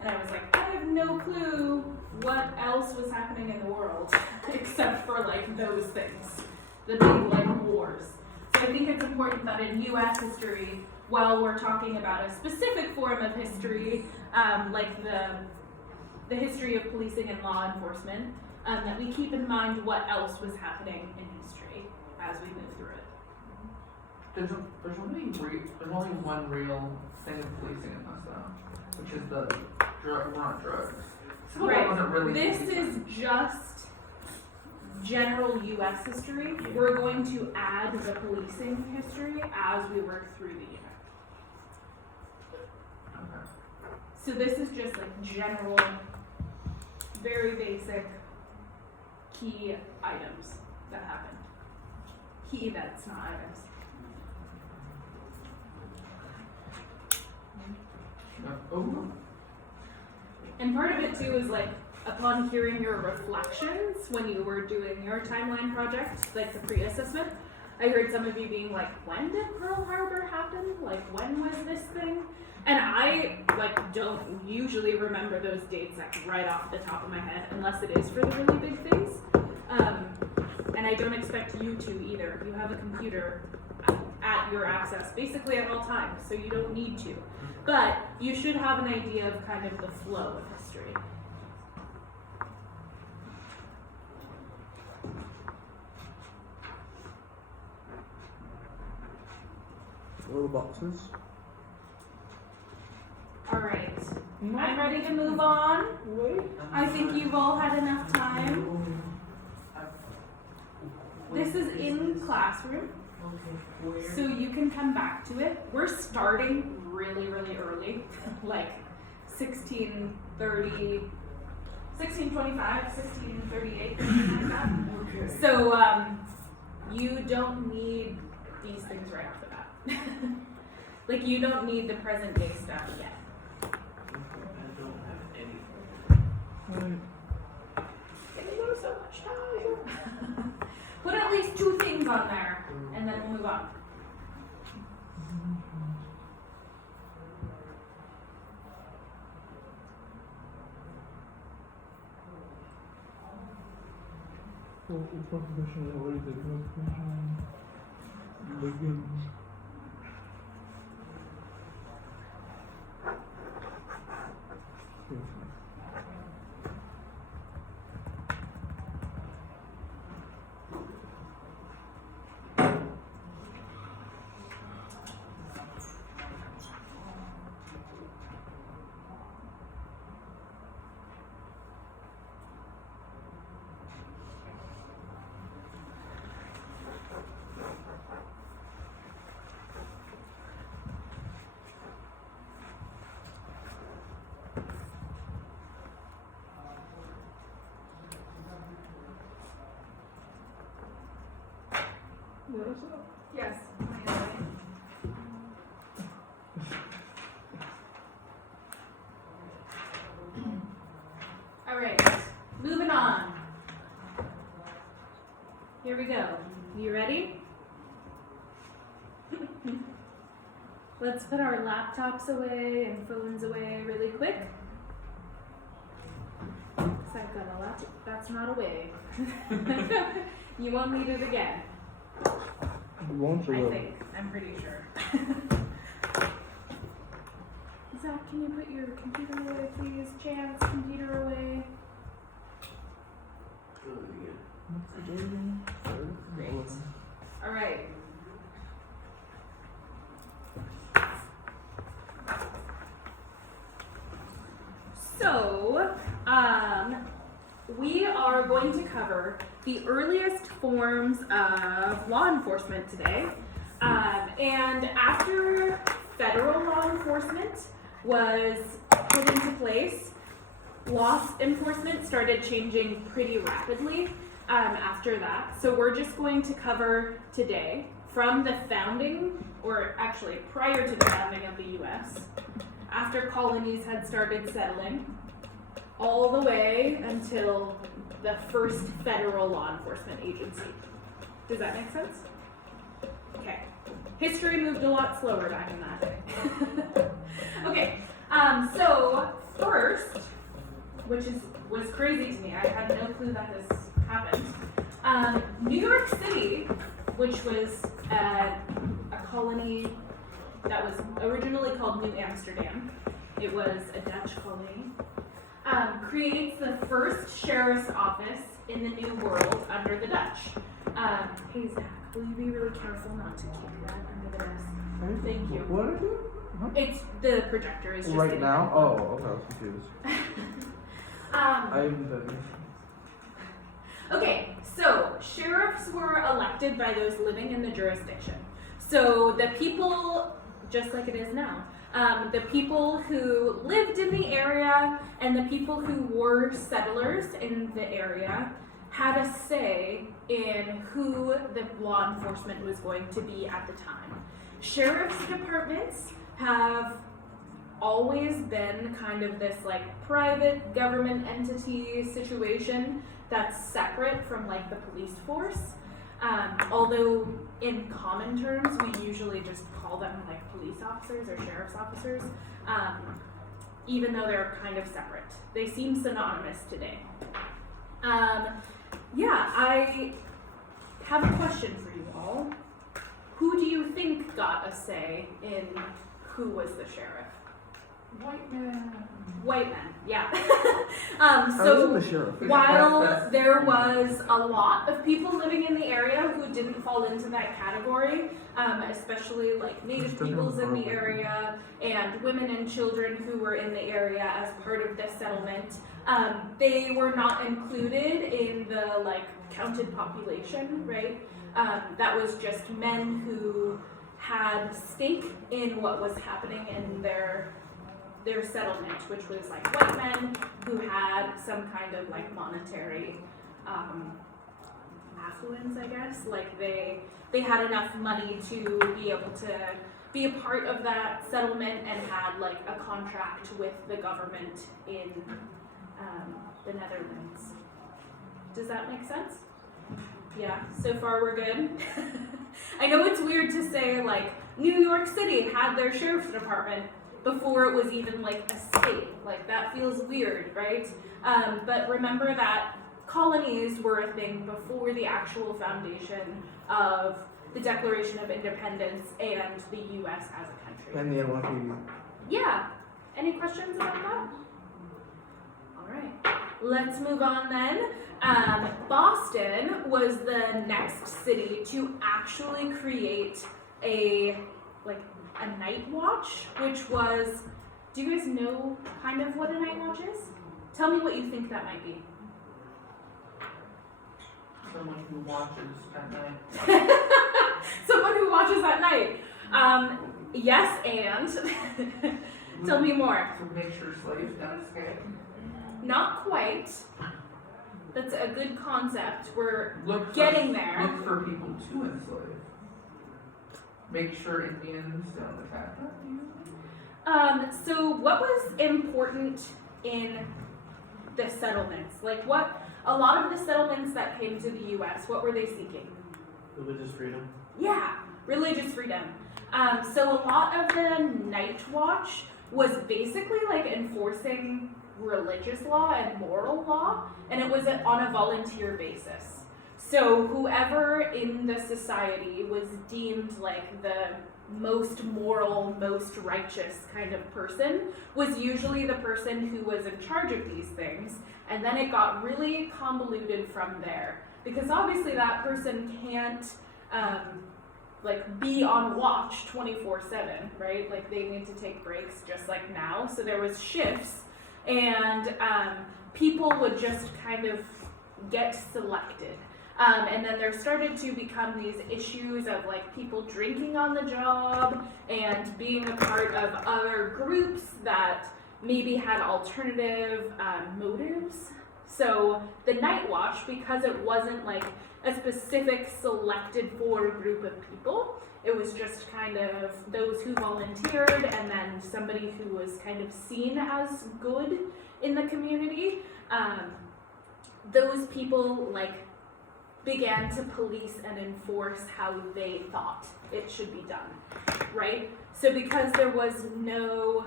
And I was like, I have no clue what else was happening in the world except for like those things, the big like wars. So I think it's important that in US history, while we're talking about a specific form of history, like the history of policing and law enforcement, that we keep in mind what else was happening in history as we move through it. There's only one real thing of policing in this though, which is the not drugs. So that wasn't really This policing. is just general U.S. history. We're going to add the policing history as we work through the unit. Okay. So this is just like general, very basic key items that happened. Key events, not items. No. Oh. And part of it too is like upon hearing your reflections when you were doing your timeline project, like the pre-assessment, I heard some of you being like, when did Pearl Harbor happen? Like, when was this thing? And I like don't usually remember those dates like right off the top of my head unless it is for the really big things. And I don't expect you to either. You have a computer at your access basically at all times, so you don't need to. But you should have an idea of kind of the flow of history. Little boxes. All right, I'm ready to move on. I think you've all had enough time. This is in classroom, so you can come back to it. We're starting really, really early, like 16:30, 16:25, 16:38, something like that. So you don't need these things right off the bat. Like you don't need the present day stuff yet. I don't have any. Giving you so much time. Put at least 2 things on there, and then we'll move on. Yes. All right, moving on. Here we go. You ready? Let's put our laptops away and phones away really quick. 'Cause I've got a laptop. That's not away. You won't need it again. You won't or I will? think. I'm pretty sure. Zach, can you put your computer away, please? Chance, computer away. So, we are going to cover the earliest forms of law enforcement today. And after federal law enforcement was put into place, law enforcement started changing pretty rapidly after that. So we're just going to cover today from the founding, or actually prior to the founding of the US, after colonies had started settling, all the way until the first federal law enforcement agency. Does that make sense? Okay. History moved a lot slower back in that day. Okay, so first, which was crazy to me, I had no clue that this happened. New York City, which was a colony that was originally called New Amsterdam, it was a Dutch colony, creates the first sheriff's office in the New World under the Dutch. Hey Zach, will you be really careful not to kick that under the desk? Thank you. What are you doing? It's the projector is just Right getting now? it. Oh, okay, I was confused. I haven't done this. Okay, so sheriffs were elected by those living in the jurisdiction. So the people, just like it is now, the people who lived in the area and the people who were settlers in the area had a say in who the law enforcement was going to be at the time. Sheriff's departments have always been kind of this like private government entity situation that's separate from like the police force. Although in common terms, we usually just call them like police officers or sheriff's officers, even though they're kind of separate. They seem synonymous today. Yeah, I have a question for you all. Who do you think got a say in who was the sheriff? White man. White men, yeah. I was in So the sheriff. while there was a lot of people living in the area who didn't fall into that category, especially like Native peoples in the area and women and children who were in the area as part of this settlement, they were not included in the like counted population, right? That was just men who had stake in what was happening in their settlement, which was like white men who had some kind of like monetary affluence, I guess. Like they had enough money to be able to be a part of that settlement and had like a contract with the government in the Netherlands. Does that make sense? Yeah, so far we're good. I know it's weird to say like New York City had their sheriff's department before it was even like a state. Like that feels weird, right? But remember that colonies were a thing before the actual foundation of the Declaration of Independence and the US as a country. And the NYPD. Yeah. Any questions about that? All right. Let's move on then. Boston was the next city to actually create a night watch, which was, do you guys know kind of what a night watch is? Tell me what you think that might be. Someone who watches at night. Someone who watches at night. Yes, and tell me more. To make sure slaves don't escape. Not quite. That's a good concept. We're Look getting for, there. Look for people to enslave. Make sure Indians don't attack them. So what was important in the settlements? Like a lot of the settlements that came to the US, what were they seeking? Religious freedom. Yeah, religious freedom. So a lot of the night watch was basically like enforcing religious law and moral law, and it was on a volunteer basis. So whoever in the society was deemed like the most moral, most righteous kind of person was usually the person who was in charge of these things, and then it got really convoluted from there. Because obviously that person can't be on watch 24/7, right? Like they need to take breaks just like now. So there was shifts, and people would just kind of get selected. And then there started to become these issues of like people drinking on the job and being a part of other groups that maybe had alternative motives. So the Night Watch, because it wasn't like a specific selected for group of people, it was just kind of those who volunteered and then somebody who was kind of seen as good in the community. Those people like began to police and enforce how they thought it should be done, right? So because there was no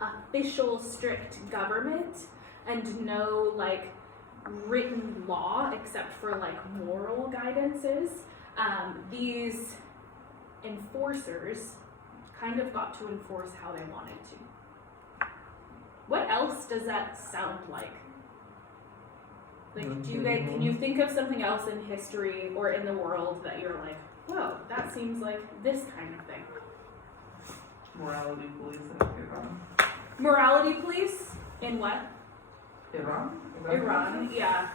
official strict government and no like written law except for like moral guidances, these enforcers kind of got to enforce how they wanted to. What else does that sound like? Like, can you think of something else in history or in the world that you're like, whoa, that seems like this kind of thing? Morality police in Iran. Morality police in what? Iran? Is that Iran, yeah.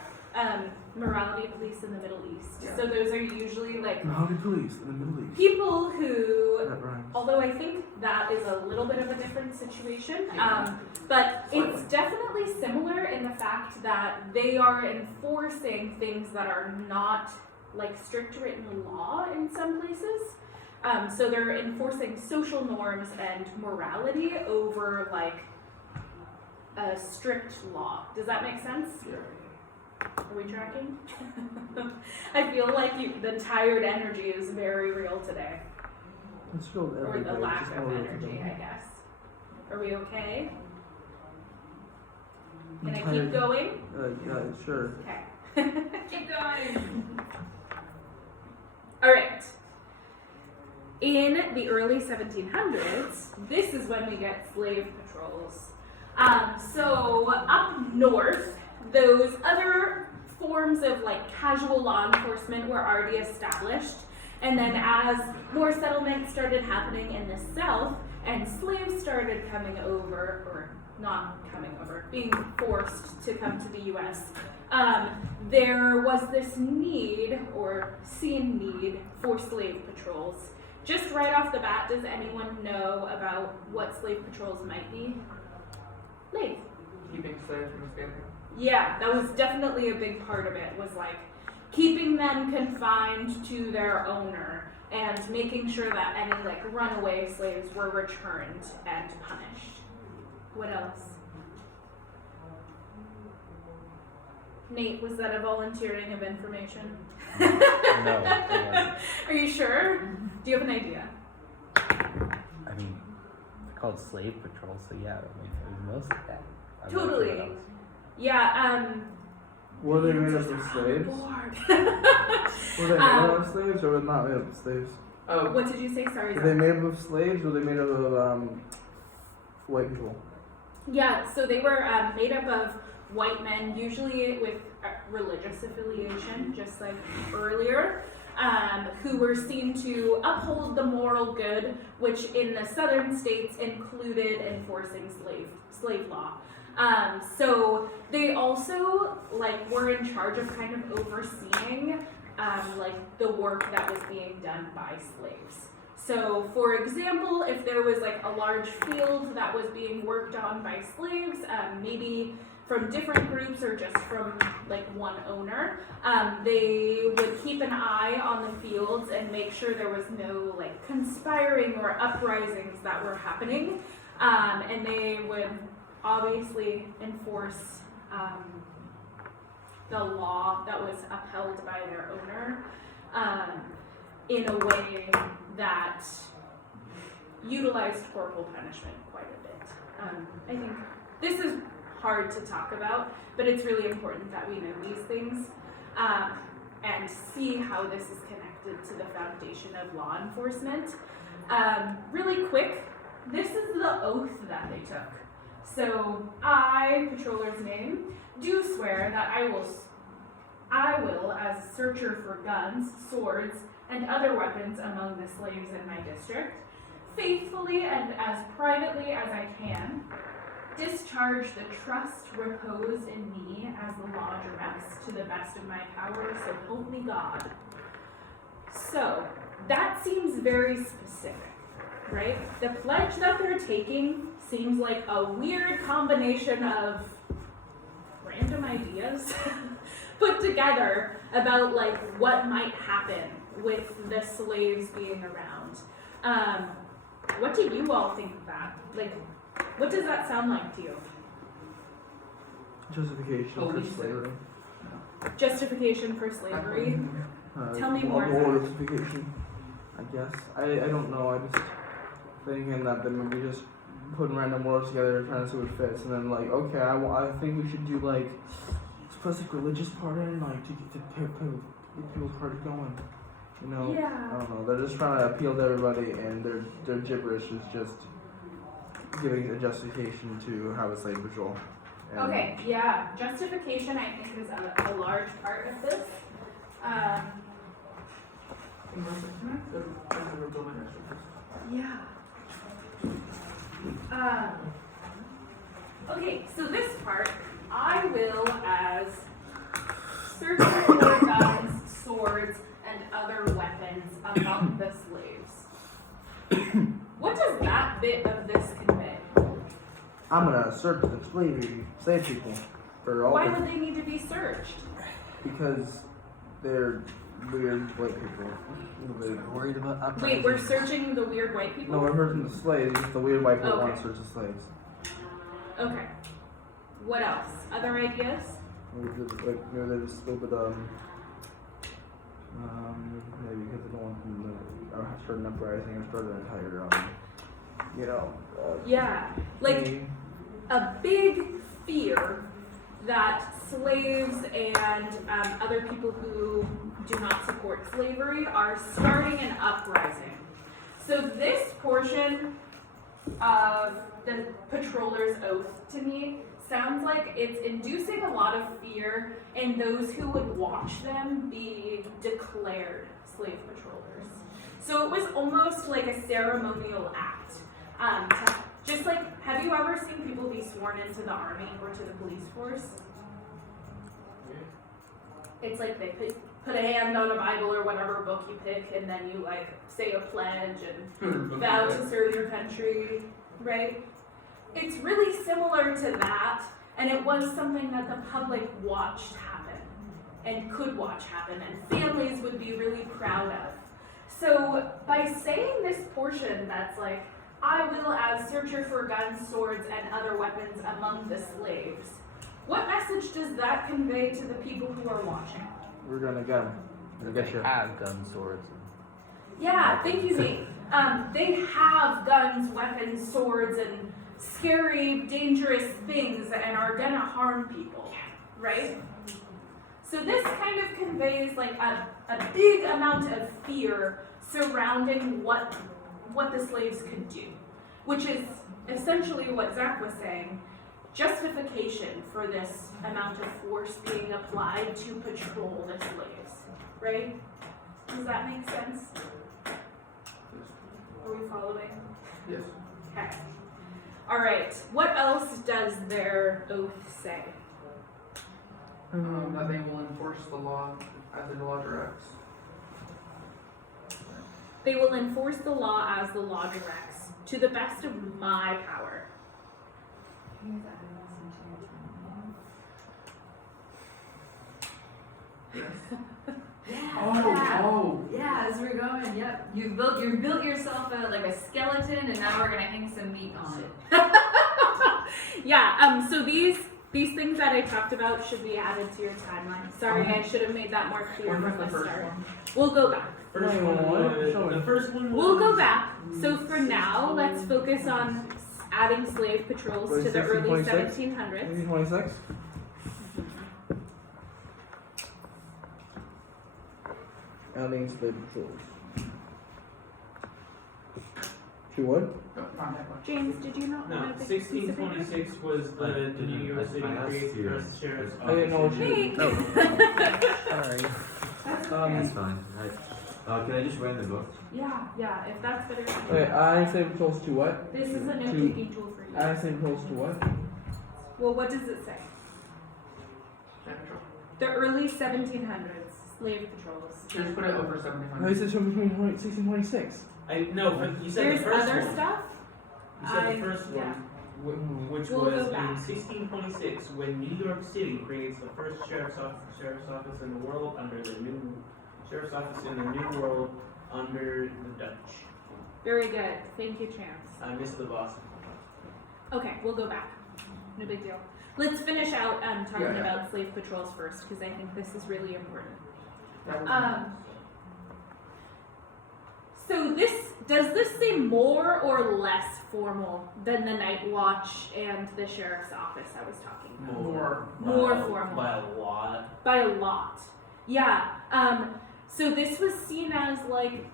Morality police in the Middle East. Yeah. So those are usually like Mounted police in the Middle East. people who, That rhymes. although I think that is a little bit of a different situation, but it's definitely similar in the fact that they are enforcing things that are not like strict written law in some places. So they're enforcing social norms and morality over like a strict law. Does that make sense? Yeah. Are we tracking? I feel like the tired energy is very real today. It's filled Or every the day, lack just of more real energy, today. I guess. Are we okay? I'm Can I tired. keep going? Yeah, sure. Okay. Keep going. All right. In the early 1700s, this is when we get slave patrols. So up north, those other forms of like casual law enforcement were already established. And then as more settlement started happening in the south and slaves started coming over, or not coming over, being forced to come to the US, there was this need or seen need for slave patrols. Just right off the bat, does anyone know about what slave patrols might be? Leave. Keeping slaves from escaping. Yeah, that was definitely a big part of it, was like keeping them confined to their owner and making sure that any like runaway slaves were returned and punished. What else? Nate, was that a volunteering of information? No, it wasn't. Are you sure? Do you have an idea? I mean, they're called slave patrols, so yeah, I mean, it was mostly that. I'm not sure Totally. what else. Yeah, Were they made up of slaves? Were they made up of slaves or were they not made up of slaves? Oh, What did you say? Sorry. Were Zach. they made up of slaves or were they made up of white people? Yeah, so they were made up of white men, usually with religious affiliation, just like earlier, who were seen to uphold the moral good, which in the southern states included enforcing slave law. So they also like were in charge of kind of overseeing like the work that was being done by slaves. So for example, if there was like a large field that was being worked on by slaves, maybe from different groups or just from like one owner, they would keep an eye on the fields and make sure there was no like conspiring or uprisings that were happening, and they would obviously enforce the law that was upheld by their owner in a way that utilized corporal punishment quite a bit. I think this is hard to talk about, but it's really important that we know these things and see how this is connected to the foundation of law enforcement. Really quick, this is the oath that they took. So I, patroller's name, do swear that I will, as searcher for guns, swords, and other weapons among the slaves in my district, faithfully and as privately as I can, discharge the trust reposed in me as the law directs to the best of my power, so help me God. So, that seems very specific, right? The pledge that they're taking seems like a weird combination of random ideas put together about like what might happen with the slaves being around. What do you all think of that? Like, what does that sound like to you? Justification for Policing. slavery. Justification for slavery? Tell me more. Moral justification, I guess. I don't know. I just thinking that they maybe just putting random words together trying to see what fits, and then like, okay, I think we should do like let's put like religious part in, like to get people's heart going. You know? Yeah. I don't know. They're just trying to appeal to everybody, and their gibberish is just giving a justification to have a slave patrol. And Okay, yeah, justification I think is a large part of this. Yeah. Okay, so this part, I will as search for guns, swords, and other weapons among the slaves. What does that bit of this convey? I'm gonna search the slave people for all Why the, would they need to be searched? because they're weird white people. We're worried about uprising. Wait, we're searching the weird white people? No, we're hurting the slaves. Just the weird white people Okay. want to search the slaves. Okay. What else? Other ideas? Maybe they're just a little bit maybe because they don't want them to start an uprising or start an entire Yeah. Like thing. a big fear that slaves and other people who do not support slavery are starting an uprising. So this portion of the patroller's oath to me sounds like it's inducing a lot of fear in those who would watch them be declared slave patrollers. So it was almost like a ceremonial act. Just like, have you ever seen people be sworn into the army or to the police force? It's like they put a hand on a Bible or whatever book you pick, and then you like say a pledge and vow to serve your country, right? It's really similar to that, and it was something that the public watched happen and could watch happen, and families would be really proud of. So by saying this portion that's like, I will as searcher for guns, swords, and other weapons among the slaves, what message does that convey to the people who are watching? We're gonna get them. We're gonna get you. have gun swords. Yeah, thank you, Nate. They have guns, weapons, swords, and scary, dangerous things and are gonna harm people, right? So this kind of conveys like a big amount of fear surrounding what the slaves could do, which is essentially what Zach was saying, justification for this amount of force being applied to patrol the slaves, right? Does that make sense? Are we following? Yes. Okay. All right. What else does their oath say? That they will enforce the law as the law directs. They will enforce the law as the law directs, to the best of my power. Oh. Yeah, as we're going, yep. You built yourself like a skeleton, and now we're gonna hang some meat on it. Yeah. So these things that I talked about should be added to your timeline. Sorry, I should have made that more clear When was from the the first start. one? We'll go back. First one was, the first one was, We'll go back. So for now, let's focus on adding slave patrols to the early 1626? 1700s. Maybe 26? Adding slave patrols. To what? No, not that much. James, did you not no, want to pick specific? 1626 was the New York City I asked created you. as sheriff's I didn't know what office. Hey. Sorry. That's That's okay. fine. Can I just read the book? Yeah, if that's better. Okay, adding slave patrols to what? This is a note to- taking tool for you. Adding slave patrols to what? Well, what does it say? Central. The early 1700s, slave patrols. Just put it over No, he 1700. said between 1626. No, but you said There's the first other one. stuff. You said I- the first yeah. one, which We'll was go in back. 1626 when New York City creates the first sheriff's office in the world under the new sheriff's office in the New World under the Dutch. Very good. Thank you, Chance. I missed the Boston. Okay, we'll go back. No big deal. Let's finish out talking Yeah, yeah. about slave patrols first, because I think this is really important. That was So does this seem more or less formal than the night watch and the sheriff's office I was talking about? more. More formal. By a lot. By a lot. Yeah. So this was seen as like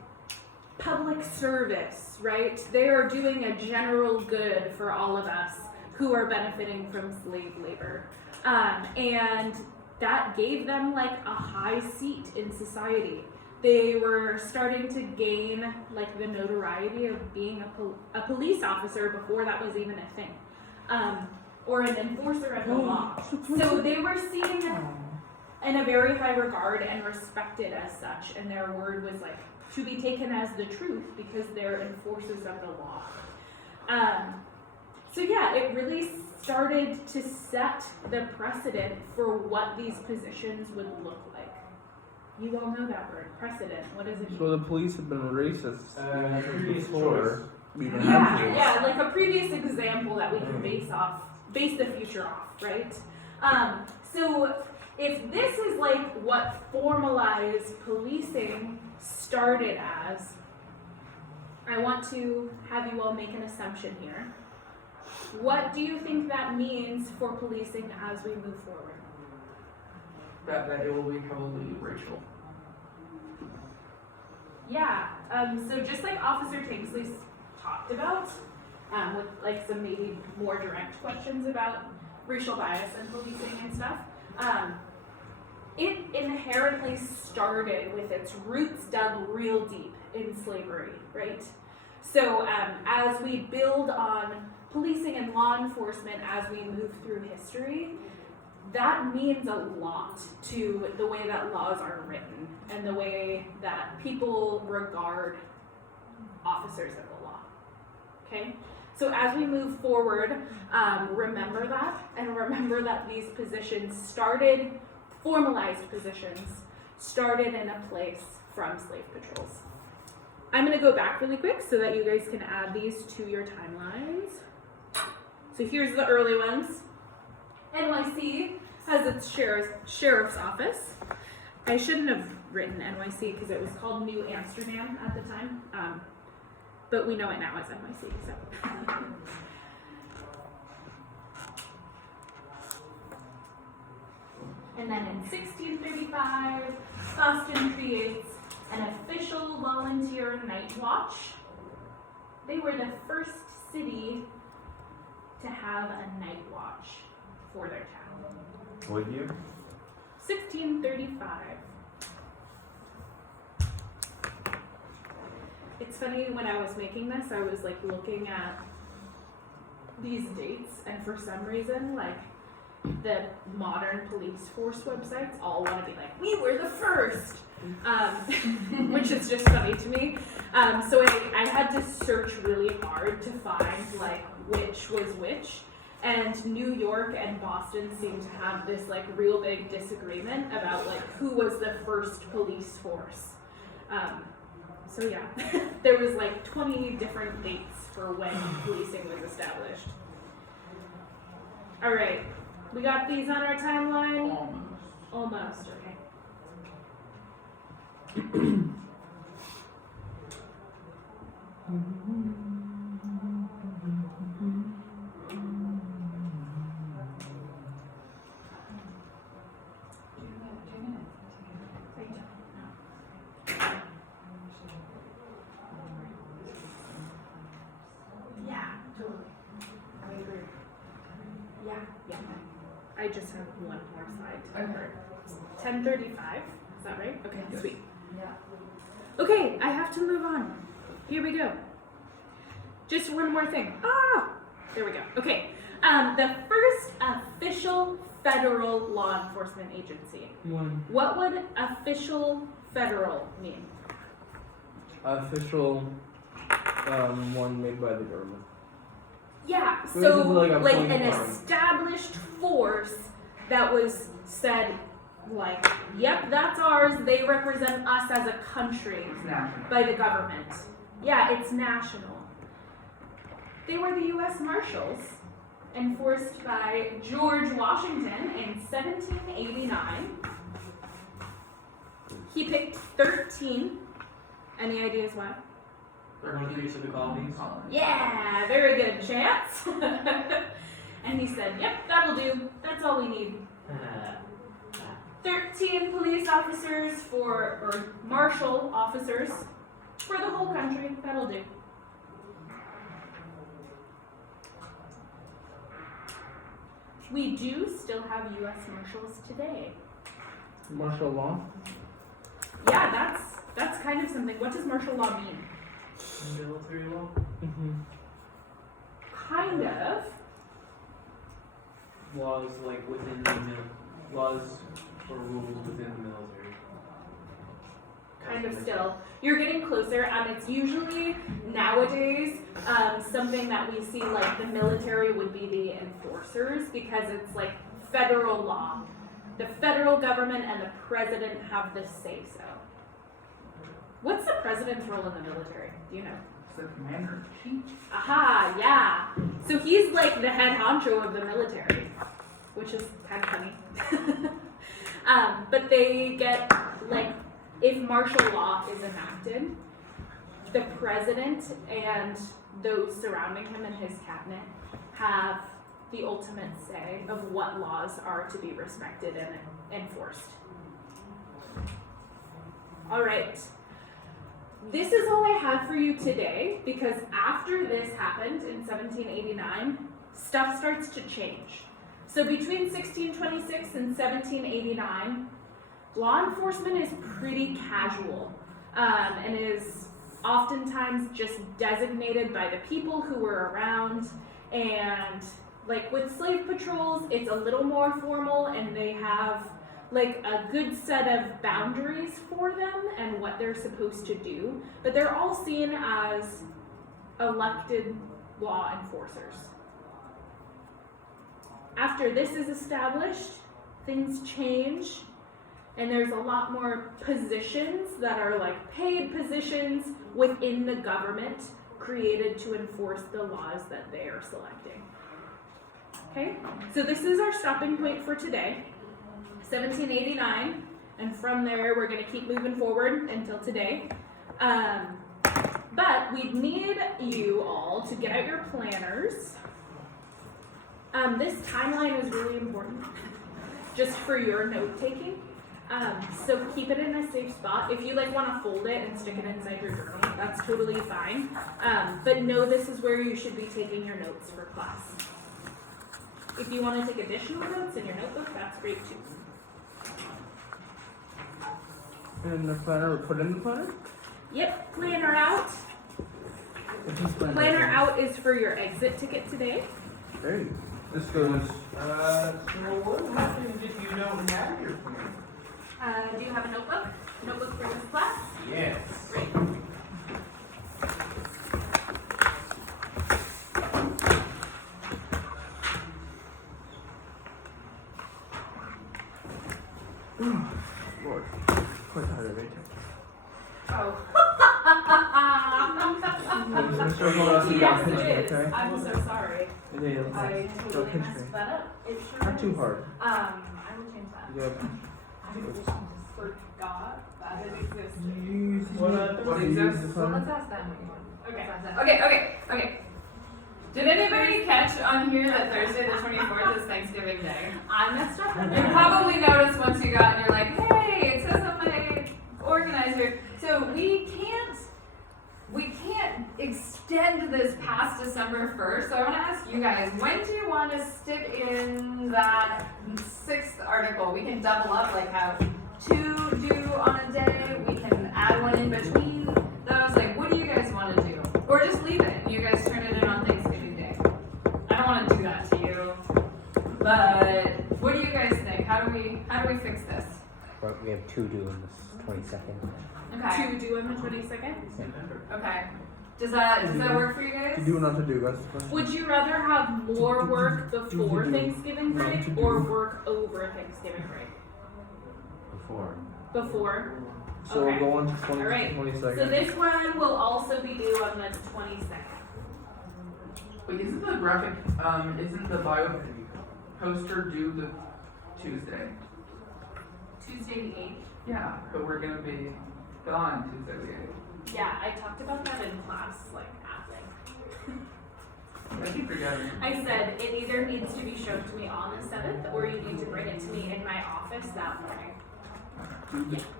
public service, right? They are doing a general good for all of us who are benefiting from slave labor. And that gave them like a high seat in society. They were starting to gain like the notoriety of being a police officer before that was even a thing. Or an enforcer of the law. So they were seen in a very high regard and respected as such, and their word was like to be taken as the truth because they're enforcers of the law. So yeah, it really started to set the precedent for what these positions would look like. You all know that word, precedent. What does it mean? So the police have been racist Previous before we even had Yeah, police. yeah, like a previous example that we can base the future off, right? So if this is like what formalized policing started as, I want to have you all make an assumption here. What do you think that means for policing as we move forward? That it will be heavily racial. Yeah, so just like Officer Tanksley talked about, with like some maybe more direct questions about racial bias and policing and stuff, it inherently started with its roots dug real deep in slavery, right? So as we build on policing and law enforcement as we move through history, that means a lot to the way that laws are written and the way that people regard officers of the law. Okay? So as we move forward, remember that, and remember that these positions started, formalized positions, started in a place from slave patrols. I'm going to go back really quick so that you guys can add these to your timelines. So here's the early ones. NYC has its sheriff's office. I shouldn't have written NYC because it was called New Amsterdam at the time, but we know it now as NYC. So. And then in 1635, Boston creates an official volunteer night watch. They were the first city to have a night watch for their town. What year? 1635. It's funny, when I was making this, I was like looking at these dates, and for some reason, like the modern police force websites all want to be like, we were the first, which is just funny to me. So I had to search really hard to find like which was which. And New York and Boston seem to have this like real big disagreement about like who was the first police force. So yeah, there was like 20 different dates for when policing was established. All right, we got these on our timeline? Almost, okay. Yeah, totally. I agree. Yeah. I just have one more slide to cover. 10:35, is that right? Okay, sweet. Yeah. Okay, I have to move on. Here we go. Just one more thing. There we go. Okay. The first official federal law enforcement agency. One What would official federal mean? official one made by the government. Yeah, So so this is like a like police an department. established force that was said, like, yep, that's ours. They represent us as a country It's national. by the government. Yeah, it's national. They were the U.S. Marshals, enforced by George Washington in 1789. He picked 13. Any ideas why? One piece of the colonies. Yeah, very good, Chance. And he said, yep, that'll do. That's all we need. 13 police officers or marshal officers for the whole country. That'll do. We do still have U.S. Marshals today. Martial law. Yeah, that's kind of something. What does martial law mean? Military law. Mm-hmm. Kind of. Laws like within the laws or rules within the military. Kind of still. You're getting closer, and it's usually nowadays something that we see like the military would be the enforcers because it's like federal law. The federal government and the president have the say so. What's the president's role in the military? Do you know? It's the commander in chief. Aha, yeah. So he's like the head honcho of the military, which is kind of funny. But they get, like, if martial law is enacted, the president and those surrounding him and his cabinet have the ultimate say of what laws are to be respected and enforced. All right. This is all I have for you today because after this happened in 1789, stuff starts to change. So between 1626 and 1789, law enforcement is pretty casual and is oftentimes just designated by the people who were around. And like with slave patrols, it's a little more formal and they have like a good set of boundaries for them and what they're supposed to do, but they're all seen as elected law enforcers. After this is established, things change, and there's a lot more positions that are like paid positions within the government created to enforce the laws that they are selecting. Okay, so this is our stopping point for today. 1789, and from there we're going to keep moving forward until today. But we need you all to get out your planners. This timeline is really important, just for your note taking. So keep it in a safe spot. If you like want to fold it and stick it inside your journal, that's totally fine. But know this is where you should be taking your notes for class. If you want to take additional notes in your notebook, that's great too. In the planner, or put in the planner? Yep, planner out. Planner out is for your exit ticket today. Great. This goes. So what happens if you don't have your plan? Do you have a notebook? Notebook for this class? Yes. Great. Lord, quite tired of it. Oh. Yes, Yes, it is. okay? I'm so sorry. It is. I Don't totally pinch me. messed that up. It sure Not too is. hard. I will change that. Yep. I just forgot that it existed. Use What exists? Well, let's ask them. Okay. Okay. Did anybody catch on here that Thursday the 24th is Thanksgiving Day? I messed up. You probably noticed once you got and you're like, hey, it says on my organizer. So we can't extend this past December 1st. So I want to ask you guys, when do you want to stick in that 6th article? We can double up, like have 2 due on a day. We can add one in between those. Like, what do you guys want to do? Or just leave it and you guys turn it in on Thanksgiving Day. I don't want to do that to you. But what do you guys think? How do we fix this? We have 2 due on this 22nd. Okay. To do on the 22nd? Okay. Does that work for you guys? To do or not to do, that's the question. Would you rather have more work before Thanksgiving Not break to do. or work over Thanksgiving break? Before. Before. So we'll Okay. go on to 20, All right. 22nd. So this one will also be due on the 22nd. Wait, isn't the graphic, isn't the bio poster due the Tuesday? Tuesday the 8th. Yeah, but we're gonna be gone Tuesday the 8th. Yeah, I talked about that in class, like, nothing. I keep forgetting. I said it either needs to be shown to me on the 7th or you need to bring it to me in my office that morning.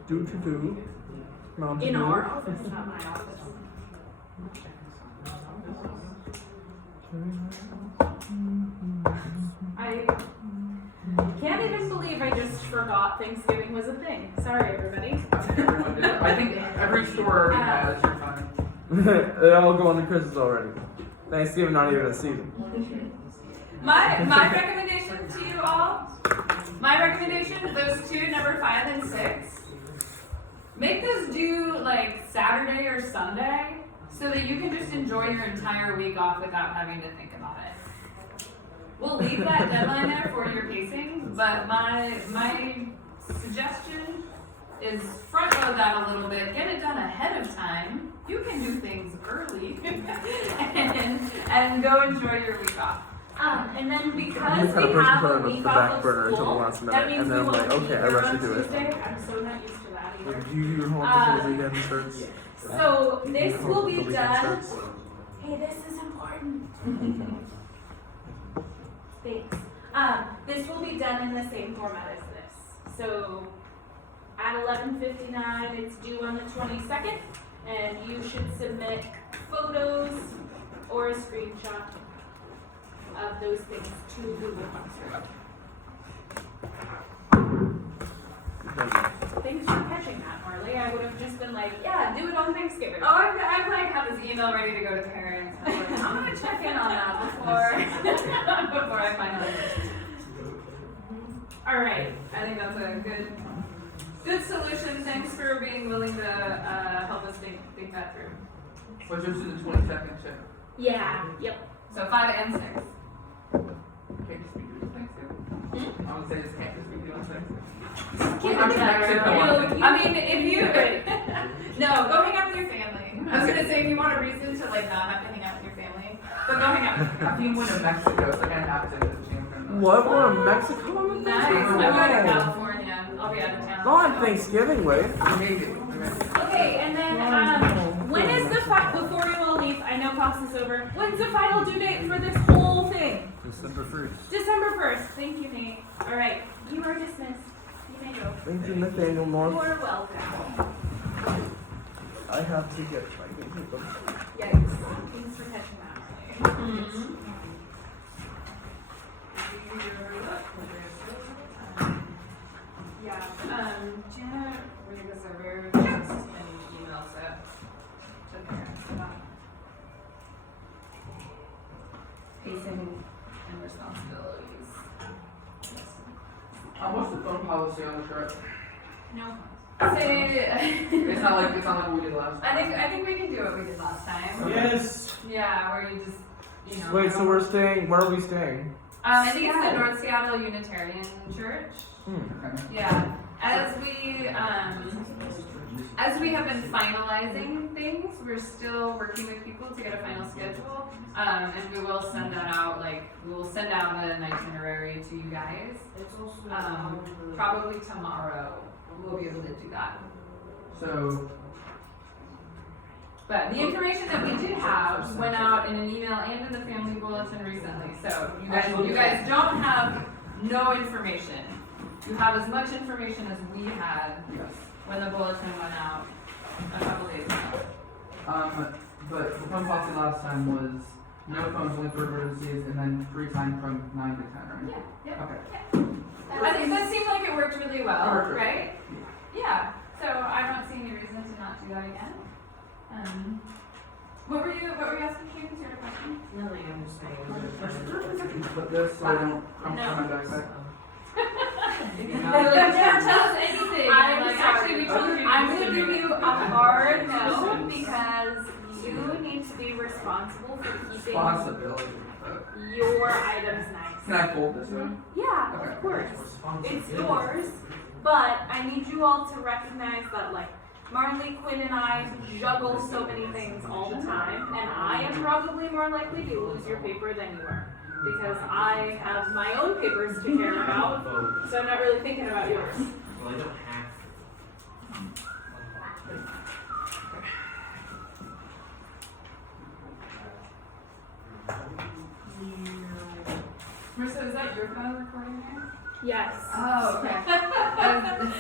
Do to do. Not to In do. our office, not my office. I can't even believe I just forgot Thanksgiving was a thing. Sorry, everybody. Everyone did. I think every store already has, you're fine. They all go on to Christmas already. Thanksgiving not even a season. My recommendation to you all, those 2, number 5 and 6, make those due like Saturday or Sunday so that you can just enjoy your entire week off without having to think about it. We'll leave that deadline there for your pacing, but my suggestion is front load that a little bit, get it done ahead of time. You can do things early and go enjoy your week off. And then You because kind of we push have it a on the week back off of burner until the school, last minute, that means and then we I'm like, won't okay, be I here rush on to do it. Tuesday. I'm so not used to that either. Do you do your homework before the weekend starts? So this will be The weekend done. starts? Hey, this is important. Thanks. This will be done in the same format as this. So at 11:59, it's due on the 22nd, and you should submit photos or a screenshot of those things to Google Classroom. Thanks for catching that, Marley. I would have just been like, yeah, do it on Thanksgiving. Oh, I've like have this email ready to go to parents. I'm like, I'm gonna check in on that before I finally. All right. I think that's a good solution. Thanks for being willing to help us think that through. But just to the 22nd, check. Yeah. Yep. So 5 and 6. Can't just be doing Thanksgiving. I would say this can't just be doing Thanksgiving. Keep I'm it Mexico, there. I'm thinking. I mean, if you no, go hang out with your family. I was gonna say if you want a reason to like not have to hang out with your family, but go hang out with your I think when in Mexico, so I kind of have to the champion. What? We're in Mexico? on Nice. I'm Thanksgiving? going to No. California. I'll be out of town. Not on Thanksgiving, wait. Maybe. Okay, and then when is the before you all leave? I know class is over. When's the final due date for this whole thing? December 1st. December 1st. Thank you, Nate. All right, you are dismissed. You may go. Thank you, Nathaniel North. You're welcome. I have to get my paper. Yikes. Thanks for catching that. Yeah. Janet read this over just an email set to parents about pacing and responsibilities. What's the phone policy on the trip? No. Say, It's not like what we did last time. I think we can do what we did last time. Yes. Yeah, where you just Wait, so we're staying, where are we staying? I think it's the North Seattle Unitarian Church. Okay. Yeah. As we have been finalizing things, we're still working with people to get a final schedule. And we will send that out, we will send out an itinerary to you guys. Probably tomorrow we'll be able to do that. So, But the information that we did have went out in an email and in the family bulletin recently. So you guys don't have no information. You have as much information as we had yes. when the bulletin went out a couple days ago. But the phone policy last time was no phones only for emergencies and then free time from 9 to 10, right? Yeah. Okay. I think that seemed like it worked really well, It worked really right? Yeah. So I don't see any reason to not do that again. What were you asking, James? You had a question? Really, I'm just saying. Put this so I don't crumple my backpack. Like, never tell us anything. I'm Like, sorry. actually, we told you. I'm gonna give you a hard no because you need to be responsible for keeping Responsibility. your items nice. Can I fold this one? Yeah, Okay. of course. Responsibility. It's yours, but I need you all to recognize that, like, Marley, Quinn, and I juggle so many things all the time, and I am probably more likely to lose your paper than you are. Because I have my own papers to care about, Vote. so I'm not really thinking about yours. Well, I don't have to. Marissa, is that your phone recording here? Yes. Oh, okay. I was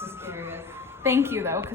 just curious. Thank you, though, because